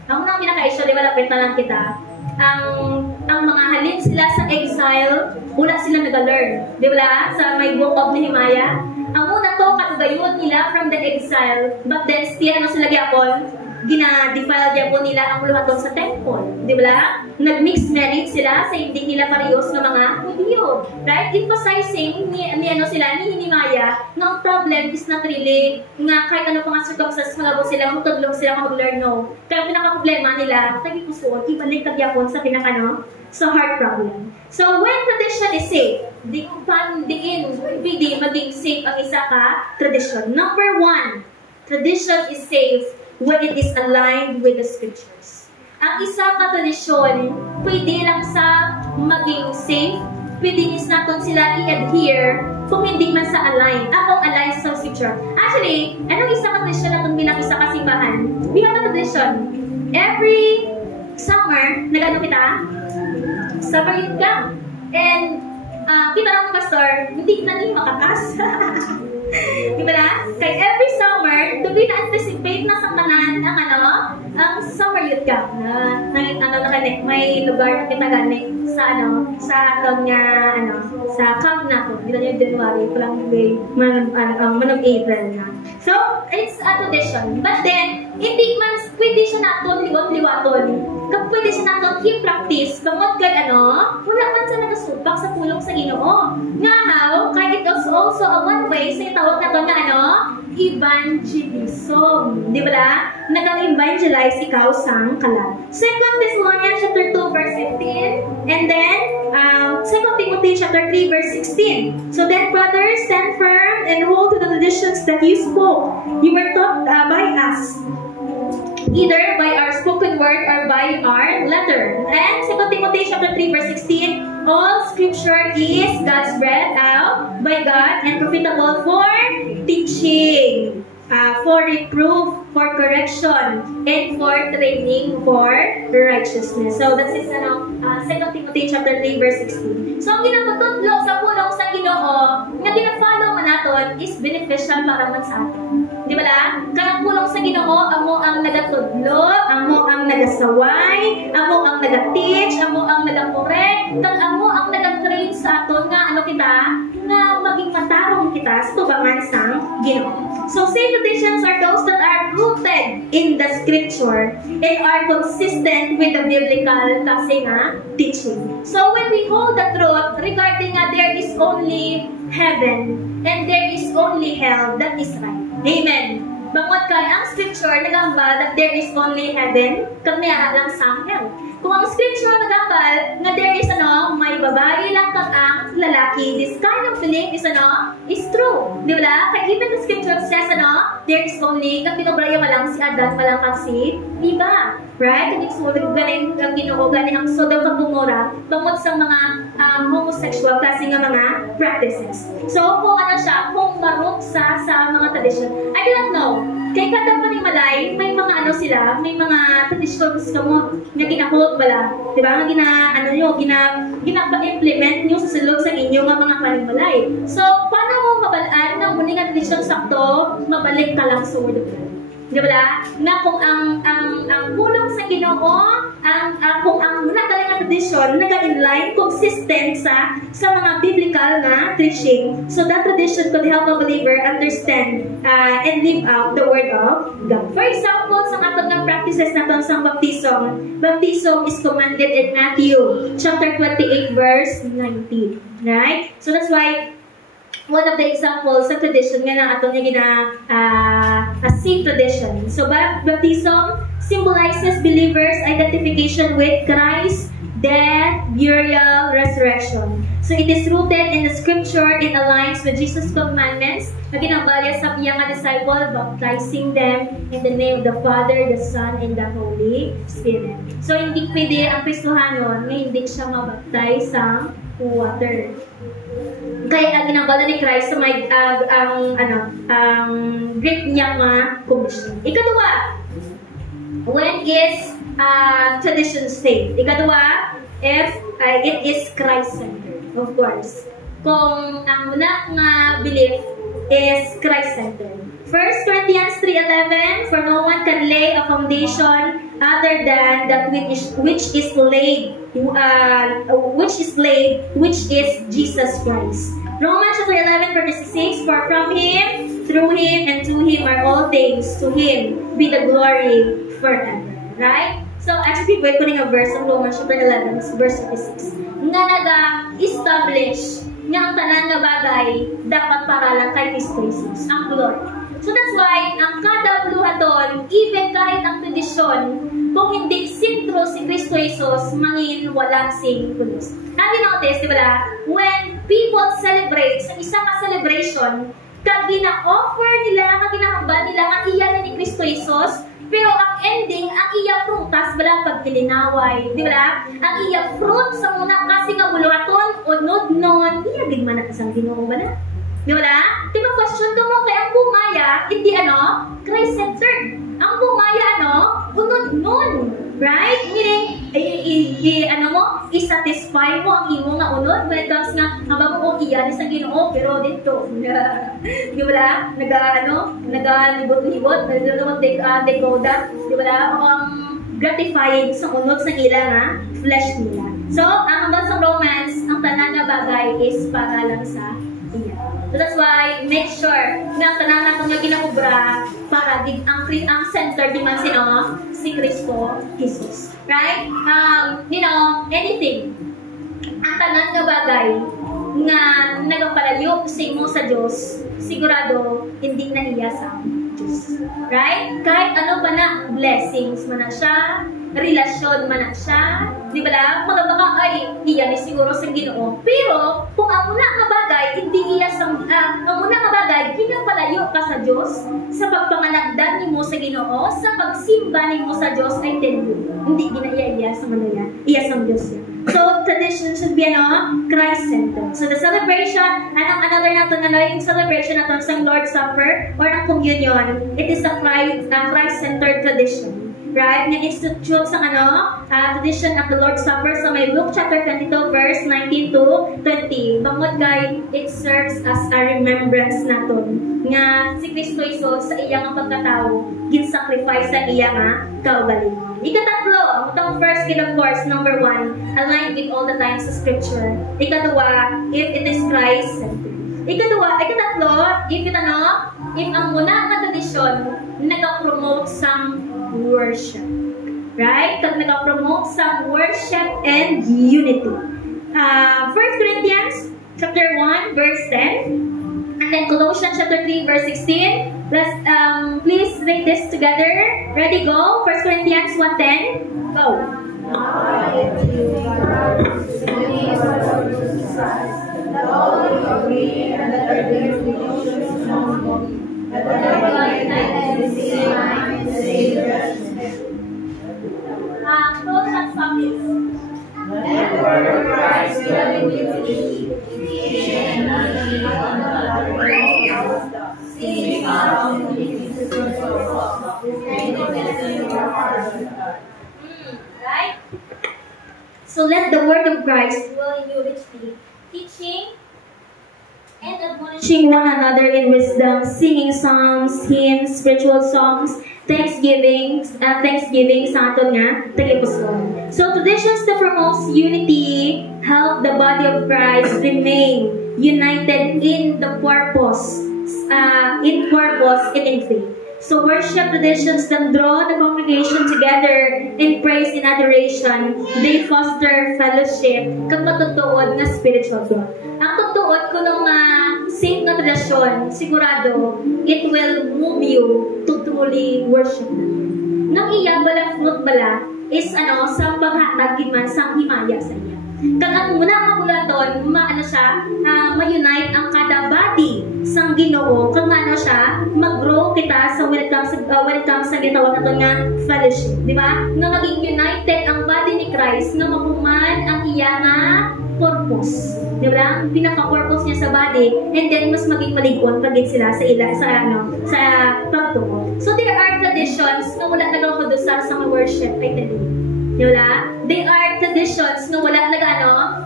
Ang unang pinaka-issue, diba, lapit na lang kita, ang mga halin sila sa exile, wala sila nag-learn. Diba? Sa may book of Nehemiah, ang una to, katugayon nila from the exile, but then still, sila gyapon? Gina-defile gyapon nila ang luhaton sa temple. Diba? Nag-mix marriage sila sa hindi nila parehos ng mga Hudyo. Right? Emphasizing ni Nehemiah, na ang problem is not really nga kahit ano pa nga circumstances malabo sila, magtudlong sila, mag-learn, no. Kaya ang pinaka-problema nila, tagipusoon, ibalik tagyapon sa sa heart problem. So, when tradition is safe, pwede maging safe ang isa ka tradition. Number 1, tradition is safe when it is aligned with the scriptures. Ang isa ka tradisyon, pwede lang sa maging safe, pwede is natin sila i-adhere kung hindi man sa align. Akong align sa scripture. Actually, anong isa ka tradisyon natin bilang isa ka simbahan? We have a tradition. Every summer, nag-ano kita? Summer youth camp. And kita lang pastor, hindi na ni makakas. Diba na? Kay every summer, to be na-anticipate na sa kanan ang summer youth camp na may lugar na kita ganik sa sa camp na to. Dito yung January, palang manong April na. So, it's a tradition. But then, hindi man pwede siya naton liwat-liwaton. Kung pwede siya naton i-practice, bangod kay wala man sa nagasupak sa pulong sa Ginoo. Nga how, kaya it is also a one way sa itawag na to na evangelism. Di ba la? Nag-evangelize ikaw sang kalan. 2 Thessalonians chapter 2 verse 15 and then 2 Timothy chapter 3 verse 16. So then, brothers, stand firm and hold to the traditions that you spoke. You were taught by us, either by our spoken word or by our letter. And 2 Timothy chapter 3 verse 16, all scripture is God's breathed out by God and profitable for teaching, for reproof, for correction, and for training for righteousness. So that's it, 2 Timothy chapter 3 verse 16. So ang ginapatudlo sa pulong sa Ginoo, nga gina-follow man naton is beneficial para man sa atin. Di ba la? Kaya pulong sa Ginoo, amo ang nagatudlo, amo ang nagasaway, amo ang nagateach, amo ang nagakorek, kag amo ang nagatrain sa aton nga kita, nga maging matarong kita sa tubangan sang Ginoo. So safe traditions are those that are rooted in the scripture and are consistent with the biblical kasi nga teaching. So when we hold the truth regarding there is only heaven and there is only hell, that is right. Amen. Bangod kay ang scripture nagambal that there is only heaven, kag niya lang sang hell. Kung ang scripture nagambal nga there is may babae lang kag ang lalaki, this kind of belief is true. Di ba? Kaya even the scripture says there is only, kag pinobraya malang si Adan, malang kag si Eva. Right? Kag isulig galing ang Ginoo galing ang Sodom kag Gomorrah bangod sa mga homosexual kasi nga mga practices. So kung kung marot sa mga tradition, I don't know. Kay kada panimalay, may mga sila, may mga traditions kamo nga gina-hold bala. Di ba? Nga gina-implement nyo sa sulod sa inyo mga panimalay. So, paano mo mabalaan ng muli nga tradition sakto, mabalik ka lang sa Word of God? Di ba? Na kung ang pulong sa Ginoo, kung ang nagaling tradisyon, naga-inline, consistent sa mga biblical na teaching. So that tradition could help a believer understand and live out the word of God. For example, sa atong nga practices natin sa baptism, baptism is commanded in Matthew chapter 28 verse 19. Right? So that's why one of the examples sa tradition nga na ato niya a saint tradition. So baptism symbolizes believers' identification with Christ, death, burial, resurrection. So it is rooted in the scripture. It aligns with Jesus' commandments na ginabalya sa iyang disciple, baptizing them in the name of the Father, the Son, and the Holy Spirit. So hindi pwede ang Kristohanon na hindi siya mabaptize sa water. Kaya ang ginabala ni Christ sa may ang great niya nga commission. Ikadua, when is tradition state? Ikadua, if it is Christ-centered, of course. Kung ang una nga belief is Christ-centered. 1 Corinthians 3:11, for no one can lay a foundation other than that which is laid, which is Jesus Christ. Romans chapter 11:36, for from Him, through Him, and to Him are all things. To Him be the glory forever. Right? So actually, pwede ko rin ang verse ng Romans chapter 11 verse 36 nga naga-establish nga ang tanan nga bagay dapat paralan kay Kristo Jesus, ang glory. So that's why, ang kada buluhaton, even kahit ang tradisyon, kung hindi sintro si Kristo Jesus, mangin wala sing pulos. Have you noticed, di ba? When people celebrate, sa isang celebration, kag gina-offer nila, kag ginahambal nila, ang iya ni Kristo Jesus, pero ang ending, ang iya prutas, wala pagkilinaway, di ba? Ang iya fruit sa muna kasi nga buluhaton, unod nun, iya gigman na isang Ginoo ba na? Di ba? Diba question ko mo, kaya ang bumaya, hindi Christ-centered. Ang bumaya, unod nun. Right? Meaning, i-satisfy mo ang imo nga unod when it comes nga, habang mo iyan sa Ginoo, pero dito, di ba? Nagalibot-libot, nag-decoda, di ba? O ang gratifying sa unod sa ila nga flesh nila. So, ang hanggang sa Romans, ang tanan na bagay is para lang sa iya. So that's why, make sure na tanan na itong ginakubra para ang center di man si Kristo Jesus. Right? Anything. Ang tanan nga bagay nga nagapalayo sa imo sa Diyos, sigurado hindi na iya sa Diyos. Right? Kahit ano pa na blessings man na siya, relasyon man na siya, di ba lang? Mga baka ay iya ni siguro sa Ginoo. Pero kung ang una nga bagay, hindi iya sa ang una nga bagay, ginapalayo ka sa Diyos, sa pagpangalagdan nimo sa Ginoo, sa pagsimba nimo sa Diyos, I tell you, hindi ginaiya sa manaya, iya sa Diyos yan. So, tradition should be Christ-centered. So, the celebration, another natin, yung celebration natin sa Lord's Supper or ang communion, it is a Christ-centered tradition. Right? Nga-institute sa tradition of the Lord's Supper. So, may Luke chapter 22, verse 19 to 20. Bangod kay, it serves as a remembrance naton nga si Kristo Jesus sa iyang pagkatao, gin-sacrifice sa iyang kaugalingon. Ikatatlo, itong first kid of course, number 1, align with all the times sa scripture. Ikatwa, if it is Christ-centered. Ikatatlo, if ang muna nga tradisyon, nag-promote some worship. Right? Kag nag-promote some worship and unity. 1 Corinthians chapter 1, verse 10. And then Colossians chapter 3, verse 16. Let's please read this together. Ready, go. 1 Corinthians 1:10. Go. Colossians families. Let the word of Christ dwell in you richly, teaching and leading on the singing songs and hymns to yourself, strengthening your hearts with God. Right? So let the word of Christ dwell in you richly, teaching and admonishing one another in wisdom, singing psalms, hymns, spiritual songs, Thanksgiving sa aton nga tagipuson. So traditions that promotes unity help the body of Christ remain united in the purpose, in faith. So worship traditions that draw the congregation together in praise and adoration, they foster fellowship kag matutuod nga spiritual growth. Ang tutuod ko ng safe na tradisyon, sigurado, it will move you to truly worship. Nang iya bala fruit bala is sa paghatag man sang himaya sa iya. Kag ang muna nga bulaton, ma-unite ang kada body sang Ginoo, kag siya mag-grow kita sa when it comes sa gitawag nato nga fellowship, di ba? Nga maging united ang body ni Christ, nga mapuman ang iya nga purpose. Di ba? Pinaka-purpose niya sa body, and then mas maging maligod pagit sila sa pagtungo. So there are traditions na wala nagpaprodusar sa worship, I tell you. Di ba? They are traditions na wala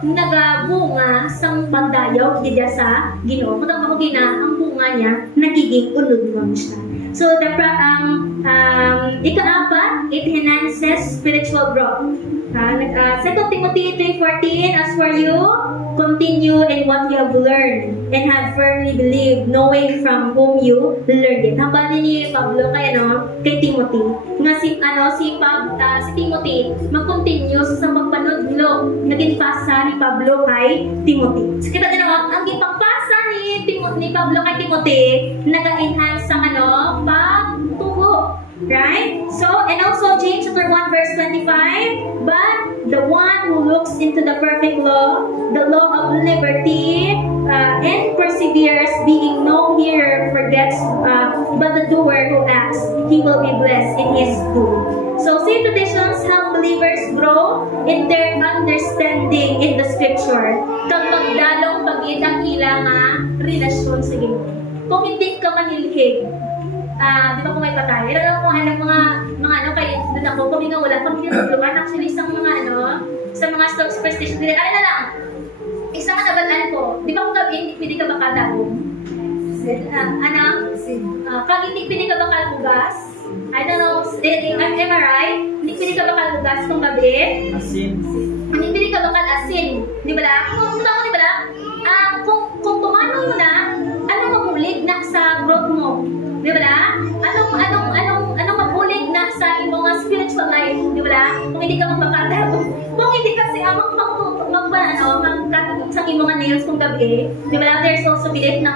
nagabunga sang pagdayaw gidya sa Ginoo. Kung ang ang bunga niya, nagiging unod lang siya. So the ika-apat, it enhances spiritual growth. 2 Timothy 3:14, as for you, continue in what you have learned and have firmly believed, knowing from whom you learned it. Habang ni Pablo kay Timothy, nga si Timothy mag-continue sa pagpanudlo naging pasa ni Pablo kay Timothy. So kita din ang gipagpasa ni Pablo kay Timothy, naga-enhance sa pagtubo. Right? So, and also James chapter 1 verse 25, but the one who looks into the perfect law, the law of liberty, and perseveres, being no hearer forgets, but the doer who acts, he will be blessed in his doing. So, safe traditions help believers grow in their understanding in the scripture. Kag magdalong pag-id ang ilang relasyon sa Ginoo. Kung hindi ka manilhig, di ba kung may patay? Alam mo kung mga kayo doon ako, kung nga wala pang pinatulungan actually sa mga sa mga superstition nila. Ano na lang, isang nabalaan ko, di ba kung gabi, hindi ka bakal daong? Kag hindi pili ka bakal bugas? I don't know, am I right? Hindi pili ka bakal bugas kung gabi? Asin. Hindi pili ka bakal asin. Di ba lang? Kung tama, di ba lang? Kung tumano mo na, ano magulig na sa growth mo? Di ba la? Anong mabulig na sa imong spiritual life? Di ba la? Kung hindi ka magpakatapos, kung hindi kasi magkatapos sa imong nails kung gabi, di ba la? There's also belief na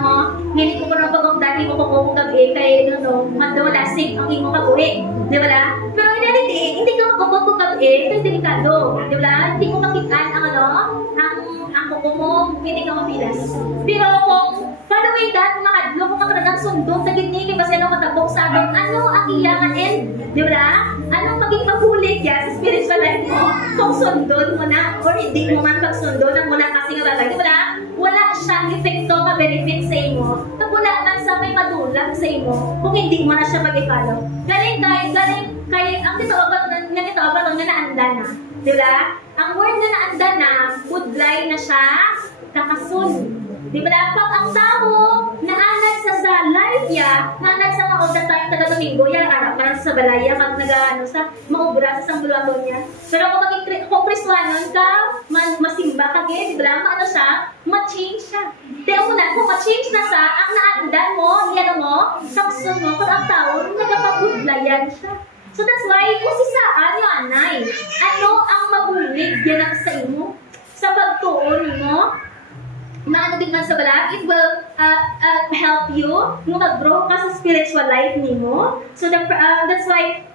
hindi ko na pagkakdali mo kung gabi, kaya madawalasig ang imong kabuhi. Di ba la? Pero in reality, hindi ka magpapag kung gabi, kaya delikado. Di ba la? Hindi ko makitaan ang kuko mo, hindi ka mapilas. Pero kung following that, mahadlo mo ka talagang sundot na ginili kasi matabok sa atin, ano ang iyangan end? Di ba? Anong maging mahulig yan sa spiritual life mo? Kung sundot mo na, or hindi mo man pagsundot ang mula kasi nga bagay, di ba? Wala siyang epekto na benefit sa imo. Kung wala man sa may madulang sa imo, kung hindi mo na siya mag-follow. Galing, ang gitawagan nga naanda na. Di ba? Ang word na naanda na, budlay na siya, kakasun. Di ba dapat ang tao naanad sa life niya, naanad sa mga oda tayo taga-domingo, yan harap ka sa balaya, kag sa maubra sa sanggulaton niya. Pero kung Kristohanon ka, masimba ka, di ba lang, ma-change siya. Kaya kung ma-change na sa, ang naandan mo, yan mo, sakson mo, kung ang tao, nagkapagudlayan siya. So that's why, kung sisaan yung anay, ano ang mabulig yan sa imo? Sa pagtuon mo, maano din man sa balag, it will help you nung mag-grow ka sa spiritual life nimo. So that's why,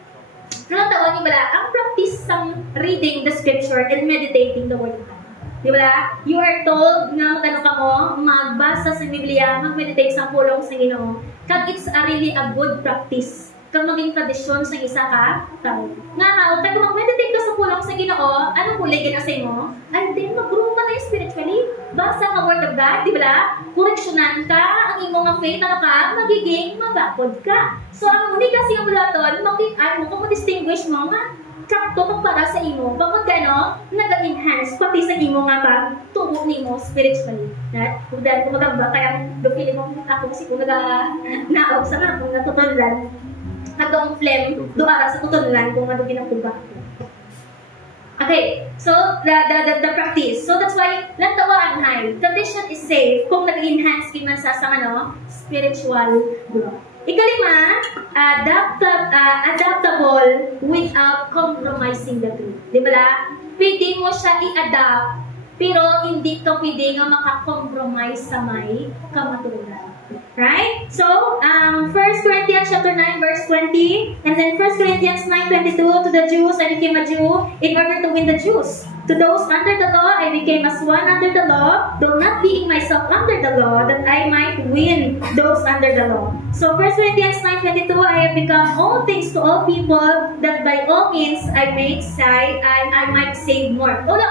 ano tawag niyo bala? Ang practice ng reading the scripture and meditating the word of God. Di ba? You are told na magano ka mo, magbasa sa Biblia, mag-meditate sa pulong sa Ginoo. Kag it's really a good practice. Kang maging tradisyon sa isa ka tao. Nga kag mag-meditate ka sa pulong sa Ginoo, anong kulay ginasay mo? And then mag-grow ka na spiritually. Basa ka word of God, di ba? Koreksyonan ka, ang imong faith magiging mabakod ka. So ang uni kasi yung bulaton, mag-distinguish mo, kung ma-distinguish mo nga, sakto para sa imo, bakit nag-enhance pati sa imo nga pagtubo nimo spiritually. Dahil kung magamba, kaya dupili mo ako kasi kung nag-naog sa nga, kung natutunan. Hagdoong flame, doara sa tutunulan kung ano ginapugak ko. Okay, so the practice. So that's why nagtawaan hay. Tradition is safe kung nag-enhance man sa ano, spiritual growth. Ikalima, adaptable without compromising the truth. Di ba? Pwede mo siya i-adapt, pero hindi ka pwede nga makakompromise sa may kamaturan. Right? So, 1 Corinthians chapter 9, verse 20, and then 1 Corinthians 9:22, to the Jews, I became a Jew in order to win the Jews. To those under the law, I became as one under the law, though not being myself under the law, that I might win those under the law. So, 1 Corinthians 9:22, I have become all things to all people, that by all means I might save more. Ano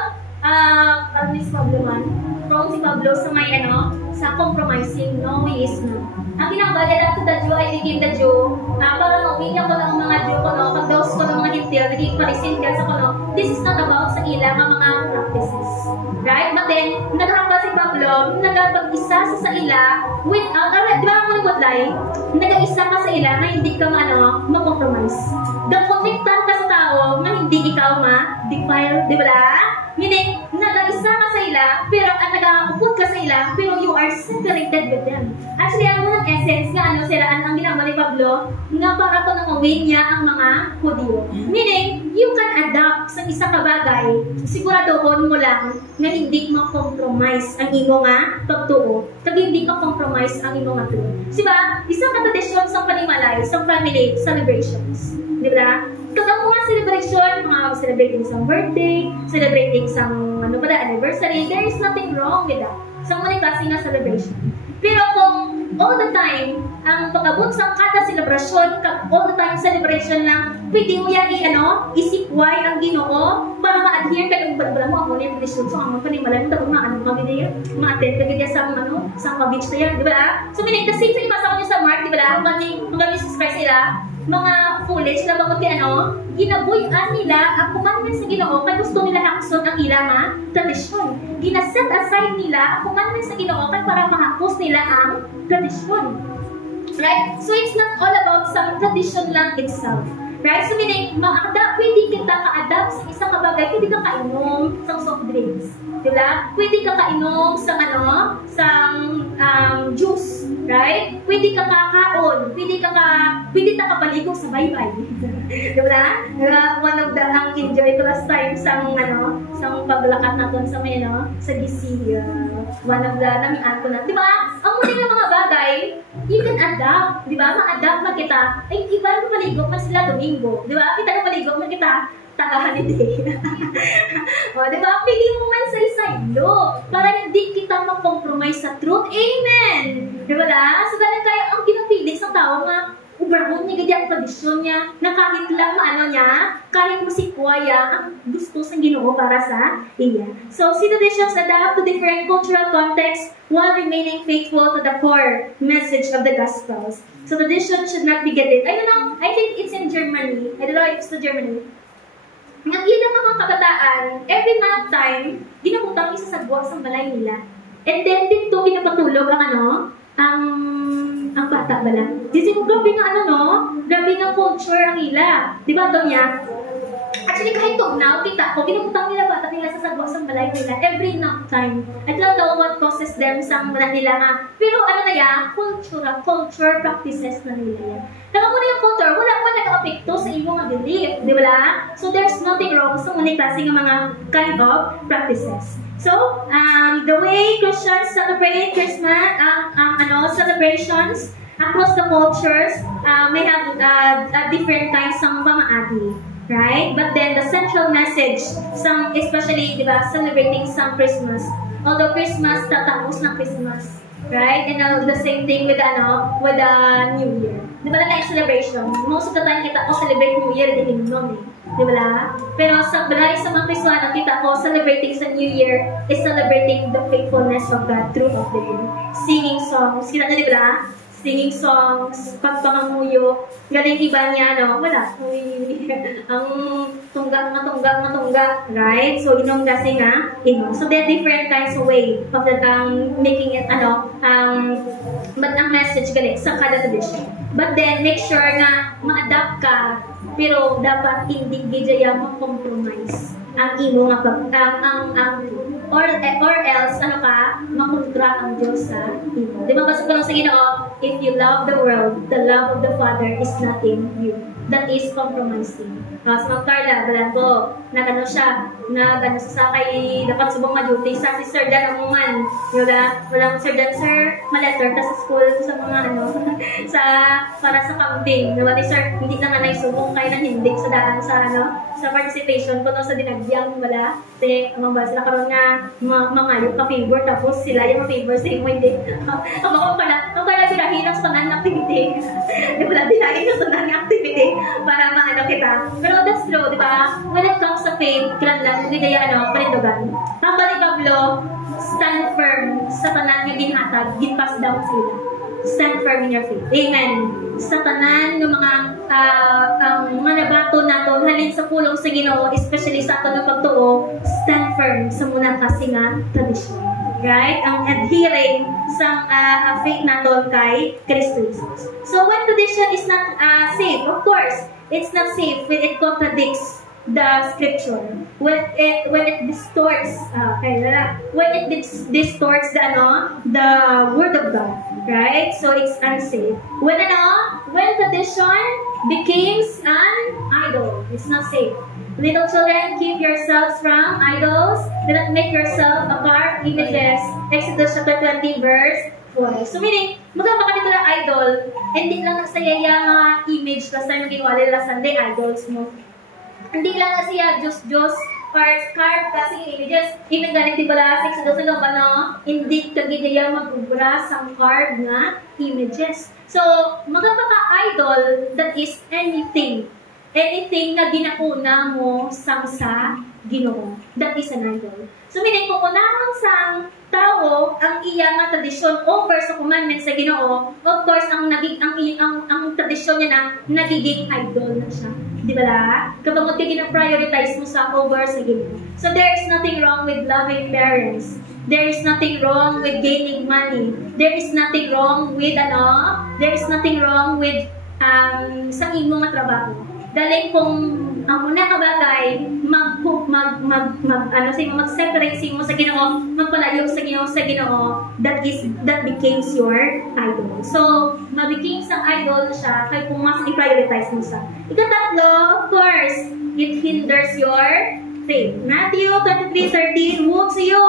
si Pablo man? From si Pablo sa may sa compromising, no, he is no. Ang ginagawa lang to the Jew, I became the Jew, para mawinyan ko ng mga Jew ko, no, pag-dose ko ng mga Hintil, naging parisin ka sa ko, no. This is not about sa ilang mga practices. Right? But then, nagkakapa si Pablo, nagkapag-isa sa ila, without, di ba mo nagwadlay? Nag-isa ka sa ila na hindi ka ma-compromise. Dapat ka sa tao na hindi ikaw ma-defile, di ba? Meaning, nag-isa ka sa ila, pero at nag-aupot ka sa ila, pero you are separated with them. Actually, ang unang essence nga, siraan ang ginagawa ni Pablo, nga para ko namawin niya ang mga Hudyo. Meaning, you can adapt sa isa ka bagay, siguradohon mo lang na hindi ma-compromise ang imo nga pagtuo, kag hindi ma-compromise ang imo nga tuo. Diba? Isang katradisyon sa panimalay, sa family celebrations. Diba? Kag ang mga celebration, mga celebrating some birthday, celebrating some anniversary, there is nothing wrong with that. Sa mga klase nga celebration. Pero kung all the time, ang pag-abot sa kada celebration, all the time celebration lang, pwede mo yan isikway ang Ginoo para ma-adhere ka ng bala mo ako niya tradisyon. So, ang panimala mo, tapos ma-attend ka ganyan sa beach na yan, di ba? So, meaning, the same thing, basa ko niyo sa Mark, di ba? Mga Jesus Christ sila, mga foolish na bangot kay ginabuyan nila ang commandments sa Ginoo kay gusto nila hakson ang ilang tradisyon. Gina-set aside nila ang commandments sa Ginoo kay para mahapos nila ang tradisyon. Right? So it's not all about some tradition lang itself. Right? So meaning, pwede kita ka-adapt sa isang kabagay, pwede ka kainom sa soft drinks. Diba? Pwede ka kainom sa juice. Right? Pwede ka kakaon. Pwede ka kapaligo sa baybay. Diba? One of the enjoy ko last time sa paglakat natin sa may sa GC. One of the namian ko na. Diba? Ang muli ng mga bagay, you can adapt. Diba? Ma-adapt na kita. Ay, iba yung paligo pa sila Domingo. Diba? Kita yung paligo na kita taga-holiday. O, diba? Pili mo man sa isaylo para hindi kita mag-compromise sa truth. Amen! Diba la? So, ganun kaya ang pinapili sa tao nga ubarhon niya ganyan ang tradisyon niya na kahit lang kahit musikwaya ang gusto sa Ginoo para sa iya. So, si traditions adapt to different cultural contexts while remaining faithful to the core message of the Gospels. So, tradition should not be gated. I don't know, I think it's in Germany. I don't know if it's in Germany. Ang ilang mga kabataan, every nap time, ginaputang isa sa buwak sa balay nila. And then, dito pinapatulog ang bata ba lang? Kasi kung grabe nga grabe nga culture ang ila. Di ba ito niya? Actually, kahit tugnaw, kita ko, ginaputang nila bata nila sa sagwa sa balay nila every nap time. I don't know what causes them sa mga nila nga. Pero culture practices na nila yan. Kaya mo na yung culture, wala pa nag-apekto sa iyong belief, di ba? So, there's nothing wrong sa mga klase ng mga kind of practices. So, the way Christians celebrate Christmas, celebrations across the cultures may have different kinds ng pamaagi, right? But then the central message, especially, di ba, celebrating some Christmas. Although Christmas, tatapos ng Christmas, right? And the same thing with the New Year. Di ba na celebration? Most of the time kita ko celebrate New Year, di himnon Di ba? Pero sa balay sa mga Kristiyano, kita ko celebrating sa New Year is celebrating the faithfulness of God through of the year. Singing songs. Kita na, di ba? singing songs, pagpangamuyo. Galing iba niya, no? Wala. Ang tungga, right? So, inom kasi nga, inom. So, there are different kinds of way of that, making it, but ang message galing sa kada tradition. But then, make sure na ma-adapt ka, pero dapat hindi gidya mag-compromise ang imo nga or else makontra ang Diyos sa imo. Di ba basta ko lang sa Ginoo, if you love the world, the love of the Father is not in you. That is compromising. Sa mga Carla, balan ko, nagano siya, nagano sa kay dapat subong maduty sa si Sir Dan Amuman. Walang Sir Dan, Sir, ma-letter ta sa school sa mga para sa camping. Diba ni Sir, hindi na nga naisubong kayo ng hindi sa daan sa participation ko sa dinagyang wala. Kasi ang mga sila karoon nga mga yung ka-favor, tapos sila yung ma-favor sa imo hindi. Ang pala birahin ang sunan activity. Di wala birahin ang sunan activity para maano kita. Pero that's true, di ba? When it comes to faith, kailan lang, hindi kaya panindogan. Ang ni Pablo, stand firm sa tanan nga ginhatag, ginpass down sila. Stand firm in your faith. Amen. Sa tanan ng mga nabato nato halin sa pulong sa Ginoo, especially sa ato ng pagtuo, stand firm sa muna kasi nga tradisyon. Right? Ang adhering sa faith naton kay Kristo Jesus. So when tradition is not safe, of course, it's not safe when it contradicts the scripture, when it distorts the word of God, right? So it's unsafe. When tradition becomes an idol, it's not safe. Little children, keep yourselves from idols. Do not make yourself a carved images. Exodus chapter 20 verse 4. So meaning, magkabaka dito na idol, hindi lang nagsayaya mga image last time ginawa nila Sunday idols mo. Hindi lang na siya Diyos or carved kasi images. Even ganit di ba 6 doon sa no? Hindi kagidaya mag-ubra sa carved nga images. So, magkabaka-idol, that is anything na ginauna mo sa Ginoo. That is an idol. So, meaning, kung unahang sang tao ang iya nga tradisyon over sa commandments sa Ginoo, of course, ang tradisyon niya na nagiging idol na siya. Di ba la? Kapag mag-prioritize mo sa over sa Ginoo. So, there is nothing wrong with loving parents. There is nothing wrong with gaining money. There is nothing wrong with sa imo nga trabaho. Dahil kung ang una ka bagay mag-separate sa imo sa Ginoo, magpalayo sa Ginoo, that becomes your idol. So, mabiging sang idol siya kay kung mas i-prioritize mo sa. Ikatatlo, of course, it hinders your faith. Matthew 23:13, woe to you,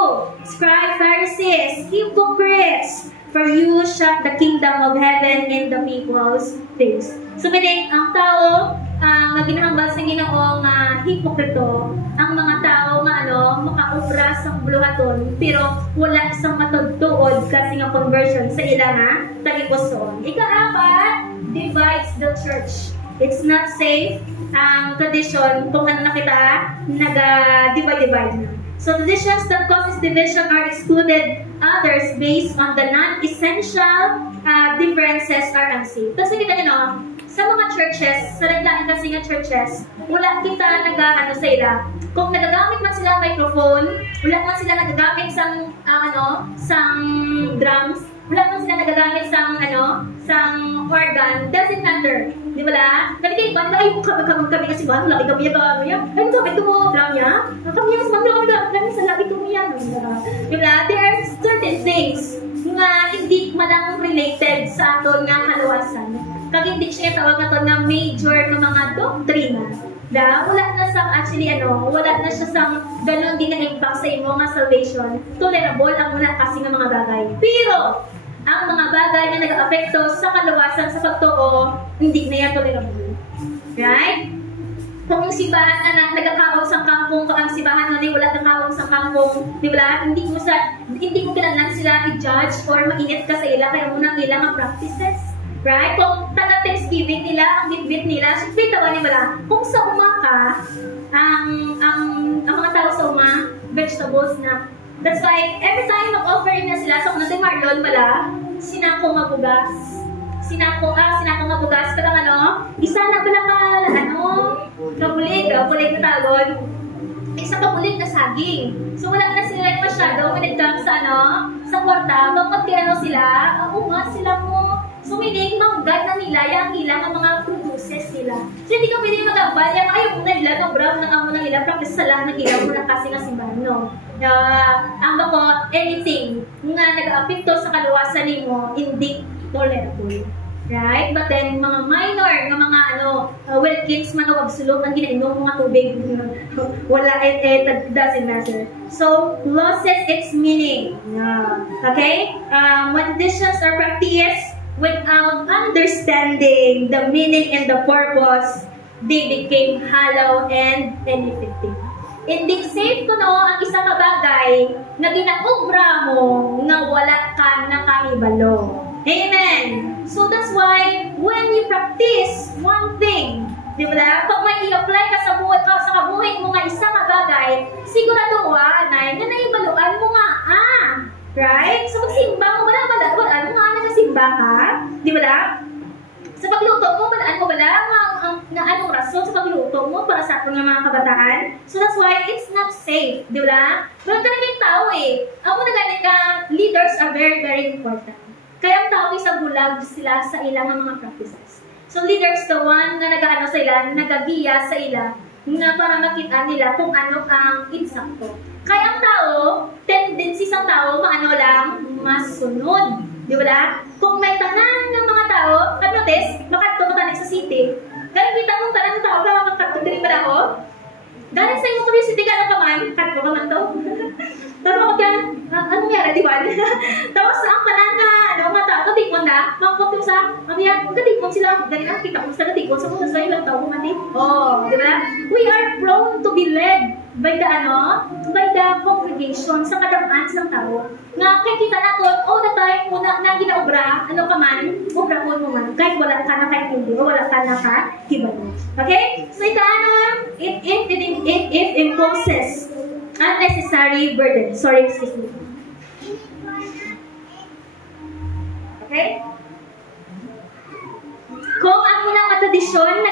scribes, Pharisees, hypocrites, for you shut the kingdom of heaven in the people's face. So, meaning, ang tao, nga ginahambal sa Ginoo nga hipokrito, ang mga tao nga makaubra sa buluhaton, pero wala isang matudtuod kasi nga conversion sa ilang tagipuson. Ika-apat, divides the church. It's not safe ang tradition kung ano na kita nag-divide na. So traditions that causes division are excluded. Others based on the non-essential differences are unsafe. Kasi kita sa mga churches, sa naglaing kasi nga churches, wala kita sa ila. Kung nagagamit man sila microphone, wala man sila nagagamit sang drums, wala man sila nagagamit sang organ, doesn't matter. Di ba la? Kami kayo ba? Kami kasi ba? Wala kami ay gamit ko mo drum niya? Kami yung kami sa labi ko mo yan. Di ba? There are certain things nga hindi malang related sa aton nga halawasan. Kag hindi siya tawag na to nga major ng mga doktrina. Wala na sa wala na siya sa ganun din na impact sa imo nga salvation. Tolerable ang muna kasi nga mga bagay. Pero ang mga bagay na nag-apekto sa kalawasan sa pagtuo, hindi na yan tolerable. Right? Kung yung simbahan na nagkakaon sa kampong, pag ang simbahan na wala nagkakaon sa kampong, di ba? Hindi mo kailangan sila i-judge or mainit ka sa ila, kaya muna kailangan practices. Right? Kung taga Thanksgiving nila, ang bit-bit nila, siyempre tawa ni Bala, kung sa ka, ang mga tao sa vegetables na. That's why, every time mag-offering na sila, sa unang Marlon pala, sinako mabugas. sinako nga bugas ka lang isa na pala ka, kabulig na tawag. Isa kabulig na saging. So wala na sila masyado when it comes sa sa kwarta. Bakit kaya sila? Sila mo. So meaning, manggad na nila yung ilang mga produces nila. So hindi ka pwede mag-ambal, yung ayaw mo na nila, mag-brag na amo na nila, practice sa lang nag-ilaw mo na kasi nga simbahan, no? Ang bako, anything nga nag-apekto sa kaluwasan mo, hindi tolerable. Right? But then, mga minor, mga Wilkins, man o absolute, ang ginainom mga tubig, wala, it doesn't matter. So, loses its meaning. Okay? When traditions are practiced without understanding the meaning and the purpose, they became hollow and ineffective. Hindi safe ko ang isang bagay na ginaobra mo na wala ka nakahibalo. Amen! So that's why when you practice one thing, di ba? Pag may i-apply ka sa kabuhay mo nga isang bagay, sigurado na naibaluan mo nga right? So magsimba mo wala mo nga nagsimba ka, di ba? Sa pagluto mo, anong rason sa pagluto mo para sa ating mga kabataan? So that's why it's not safe, di ba? Pero talagang tao Ako nagalit ka, leaders are very, very important. Kaya ang tao sa bulag sila sa ilang mga practices. So leaders, the one na sa ila, nagagiya sa ila, na para makita nila kung ano ang insakto. Kaya ang tao, tendency sa tao, lang, masunod. Di ba? Kung may tanan ng mga tao, notice, makadto ko tanan sa city. Galing kita mong tanan ng tao, makakadto din ba ako? Galing sa iyong curiosity, gano'n ka man, kadto ka man to. Tapos ako dyan, anong yara, di ba? Tapos ang kanan mga tao, katikon na, makakot sa, katikon sila, galing kita ko sa katikon, sa mga sa ilang tao, kumati. Di ba? We are prone to be led by the congregation sa kadamaan ng tao. Nga, kaya kita natin, all the time, muna na ginaobra, ka man, obrahon mo man, kahit wala ka na hindi, o wala ka na hibalo. Okay? So, it imposes unnecessary burden. Sorry, excuse me. Okay? Kung ang unang tradisyon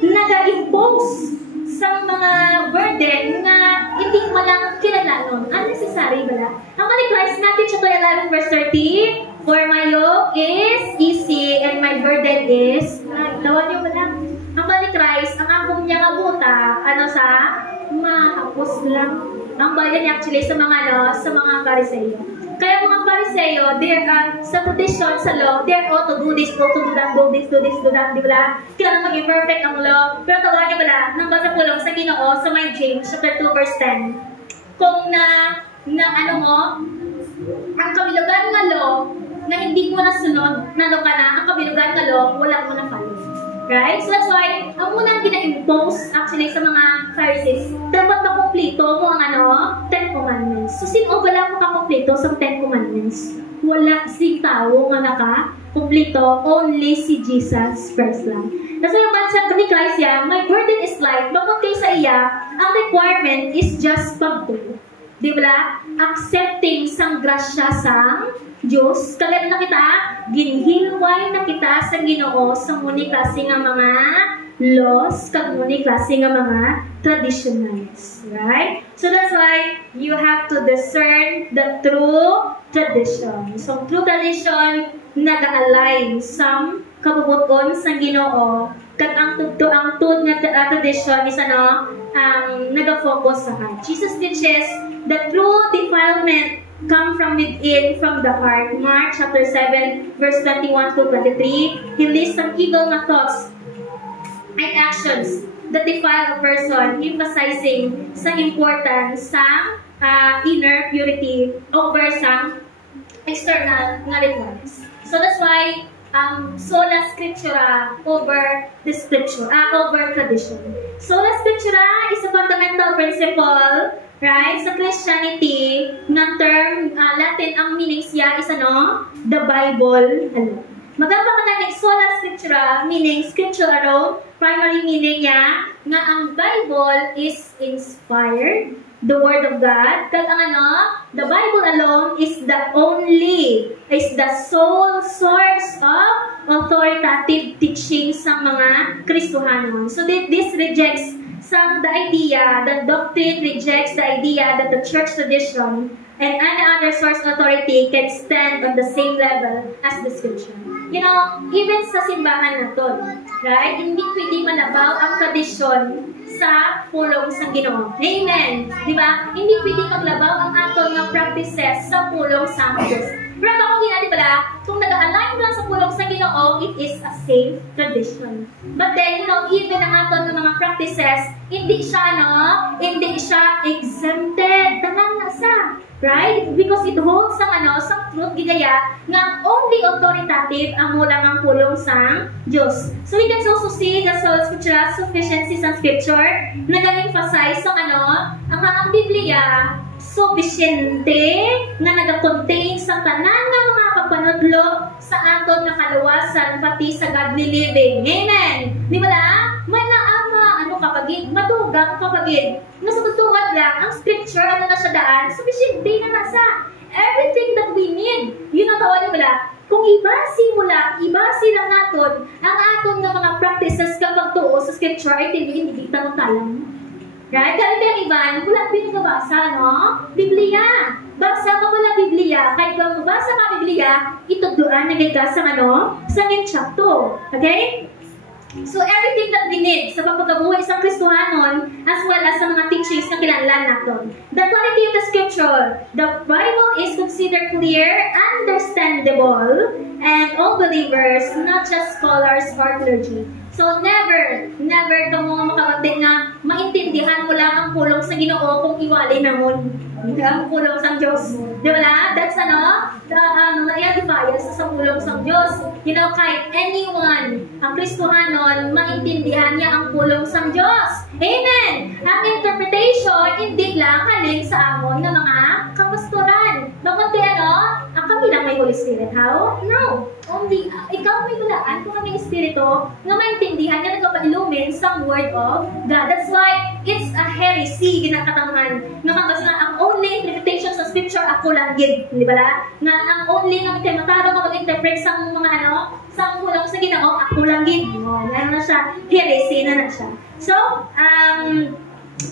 naga-impose sa mga burden na hindi mo lang kinalanon. Unnecessary ba? Ang mali Christ natin, chapter 11, verse 30, for my yoke is easy and my burden is, tawag niyo ba lang? Ang mali Christ, ang akong niya kabuta, mahapos lang. Ang bayan niya actually sa mga Pharisee. Kaya mga Pharisee, sa tradition, sa law, they're all to do this, to do that, do this, do that, di ba? Kailangan maging perfect ang law. Pero tawagin ba nang basa po lang sa Ginoo, sa may James, chapter 2, verse 10. Kung ang kabilugan nga law, na hindi mo nasunod, ang kabilugan nga law, wala mo na follow. Right? So that's why, ang unang gina-impose actually sa mga Pharisees, dapat makumplito mo ang 10 Commandments. So sino ba lang makakumplito sa 10 Commandments? Wala si tao nga nakakumplito, only si Jesus Christ lang. That's why yung concept ni Christ my burden is light, bakit kayo sa ang requirement is just pagtulo. Di ba? Accepting sang grasya sang Diyos, kagad na kita, ginhilway na kita sa Ginoo sa muni klase nga mga laws, kag muni klase nga mga traditionals. Right? So that's why you have to discern the true tradition. So true tradition, nag-align sa kabubuton sa Ginoo, kag ang tud nga tradition is nag-focus sa heart. Jesus teaches the true defilement come from within, from the heart. Mark chapter 7, verse 21 to 23. He lists some evil thoughts and actions that defile a person, emphasizing sa importance sa inner purity over sa external rituals. So that's why sola scriptura over the scripture, over tradition. Sola scriptura is a fundamental principle, right? Sa Christianity, ng term, Latin, ang meaning siya is the Bible alone. Maganda ka na sola scriptura, meaning scripture alone, primary meaning niya, nga ang Bible is inspired, the Word of God, kag ang the Bible alone is the sole source of authoritative teachings sa mga Kristohanon. So this rejects the idea, the doctrine rejects the idea that the church tradition and any other source authority can stand on the same level as the scripture. You know, even sa simbahan natin, right? Hindi pwede malabaw ang tradisyon sa pulong sa Ginoo. Amen. Di ba? Hindi pwede maglabaw ang aton ng practices sa pulong sa Diyos. Pero ako di pala, kung nag-align lang sa pulong sa Ginoo, it is a safe tradition. But then, you know, even ang aton ng mga practices, hindi siya exempted. Tanan na sa. Right? Because it holds sa truth gigaya nga only authoritative ang mulang ang pulong sa Diyos. So we can also see the scriptural sufficiency sa scripture nag-emphasize ang Biblia sufficiente na nag-contain sa tanan ng mga kapanudlo sa aton nga kaluwasan pati sa godly living. Amen. Di ba la? May kapagid, madugang kapagid. Nasa tutuwad lang, ang scripture, na siya daan, sufficient na nasa. Everything that we need. Yun ang tawag niyo pala. Kung ibasi lang natin ang aton ng mga practices kapag tuo sa scripture, ay hindi kita talang. Right? Dahil yung iban, wala pinagabasa, no? Biblia. Basa ka wala Biblia. Kahit ba mabasa ka Biblia, itudluan na ka sa sa chapter. Okay? So everything that we need sa pagpagabuhay isang Kristohanon as well as sa mga teachings na kinahanglan natin. The quality of the scripture. The Bible is considered clear, understandable, and all believers, not just scholars or clergy. So never ka mo makabagday nga maintindihan mo lang ang pulong sa Ginoo kung iwali na mo. Ang pulong sa Diyos. Di ba? That's na-advise sa pulong sa Diyos. You know, kahit anyone, ang Kristohanon, maintindihan niya ang pulong sa Diyos. Amen! Ang interpretation, hindi lang halin sa amon ng mga kapastoran. Bakit ang kami lang may Holy Spirit. How? No. Only, ikaw may gulaan kung may Espiritu na maintindihan niya nagpapailumin sa Word of God. That's why it's a heresy, ginakatangan. Kasi ang only interpretation sa Scripture, ako lang gid. Di ba la? Na ang only nga may mataro nga mag-interpret sa mga sa kulang sa Ginoo, ako lang gid. Ano na siya? Heresy na siya. So,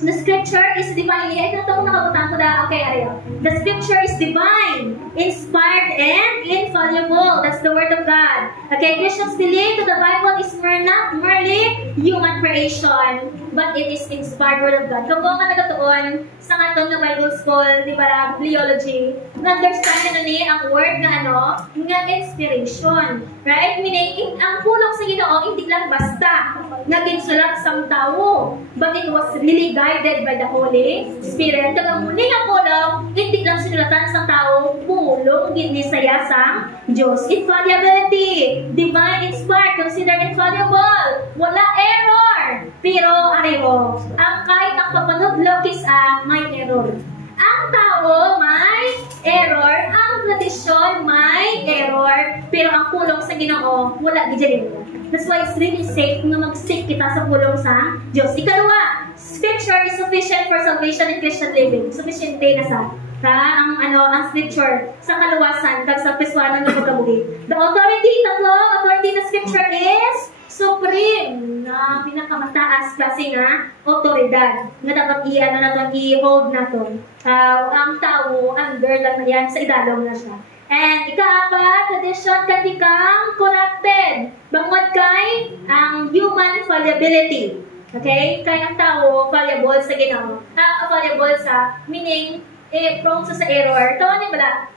the scripture is divine. Ito itong nakabutang ko na. Okay, Ariel. The scripture is divine, inspired, and infallible. That's the word of God. Okay, Christians believe that the Bible is not merely human creation, but it is inspired word of God. Kung nga nagatuon sa atong na Bible school, di ba, bibliology, na-understand na niya ang word na nga inspiration. Right? Meaning, ang pulong sa Ginoo, hindi lang basta naginsulat sa tao, but it was really guided by the Holy Spirit. Kaya muli ang pulong, hindi lang sinulatan sa tao, pulong ginisaya sa Diyos. Infallibility, divine inspired, considered infallible, wala error. Pero, ang kahit ang papanudlog is may error. Ang tao may error, ang tradisyon may error, pero ang pulong sa Ginoo, wala gid. That's why it's really safe na mag-stick kita sa pulong sa Diyos. Ikalawa, Scripture is sufficient for salvation and Christian living. Sufficient na sa ang Scripture sa kaluwasan kag sa peswanan ng pagkabuhi. The authority na Scripture is supreme na pinakamataas klase nga otoridad na dapat i-hold natin. Ang tao, under lang na yan, sa idalong na siya. And ika-apat, tradition can become corrupted. Bangod kay ang human fallibility. Okay? Kaya ang tao, fallible sa Ginoo. Fallible sa, meaning, prone sa error. Tawa niyo ba?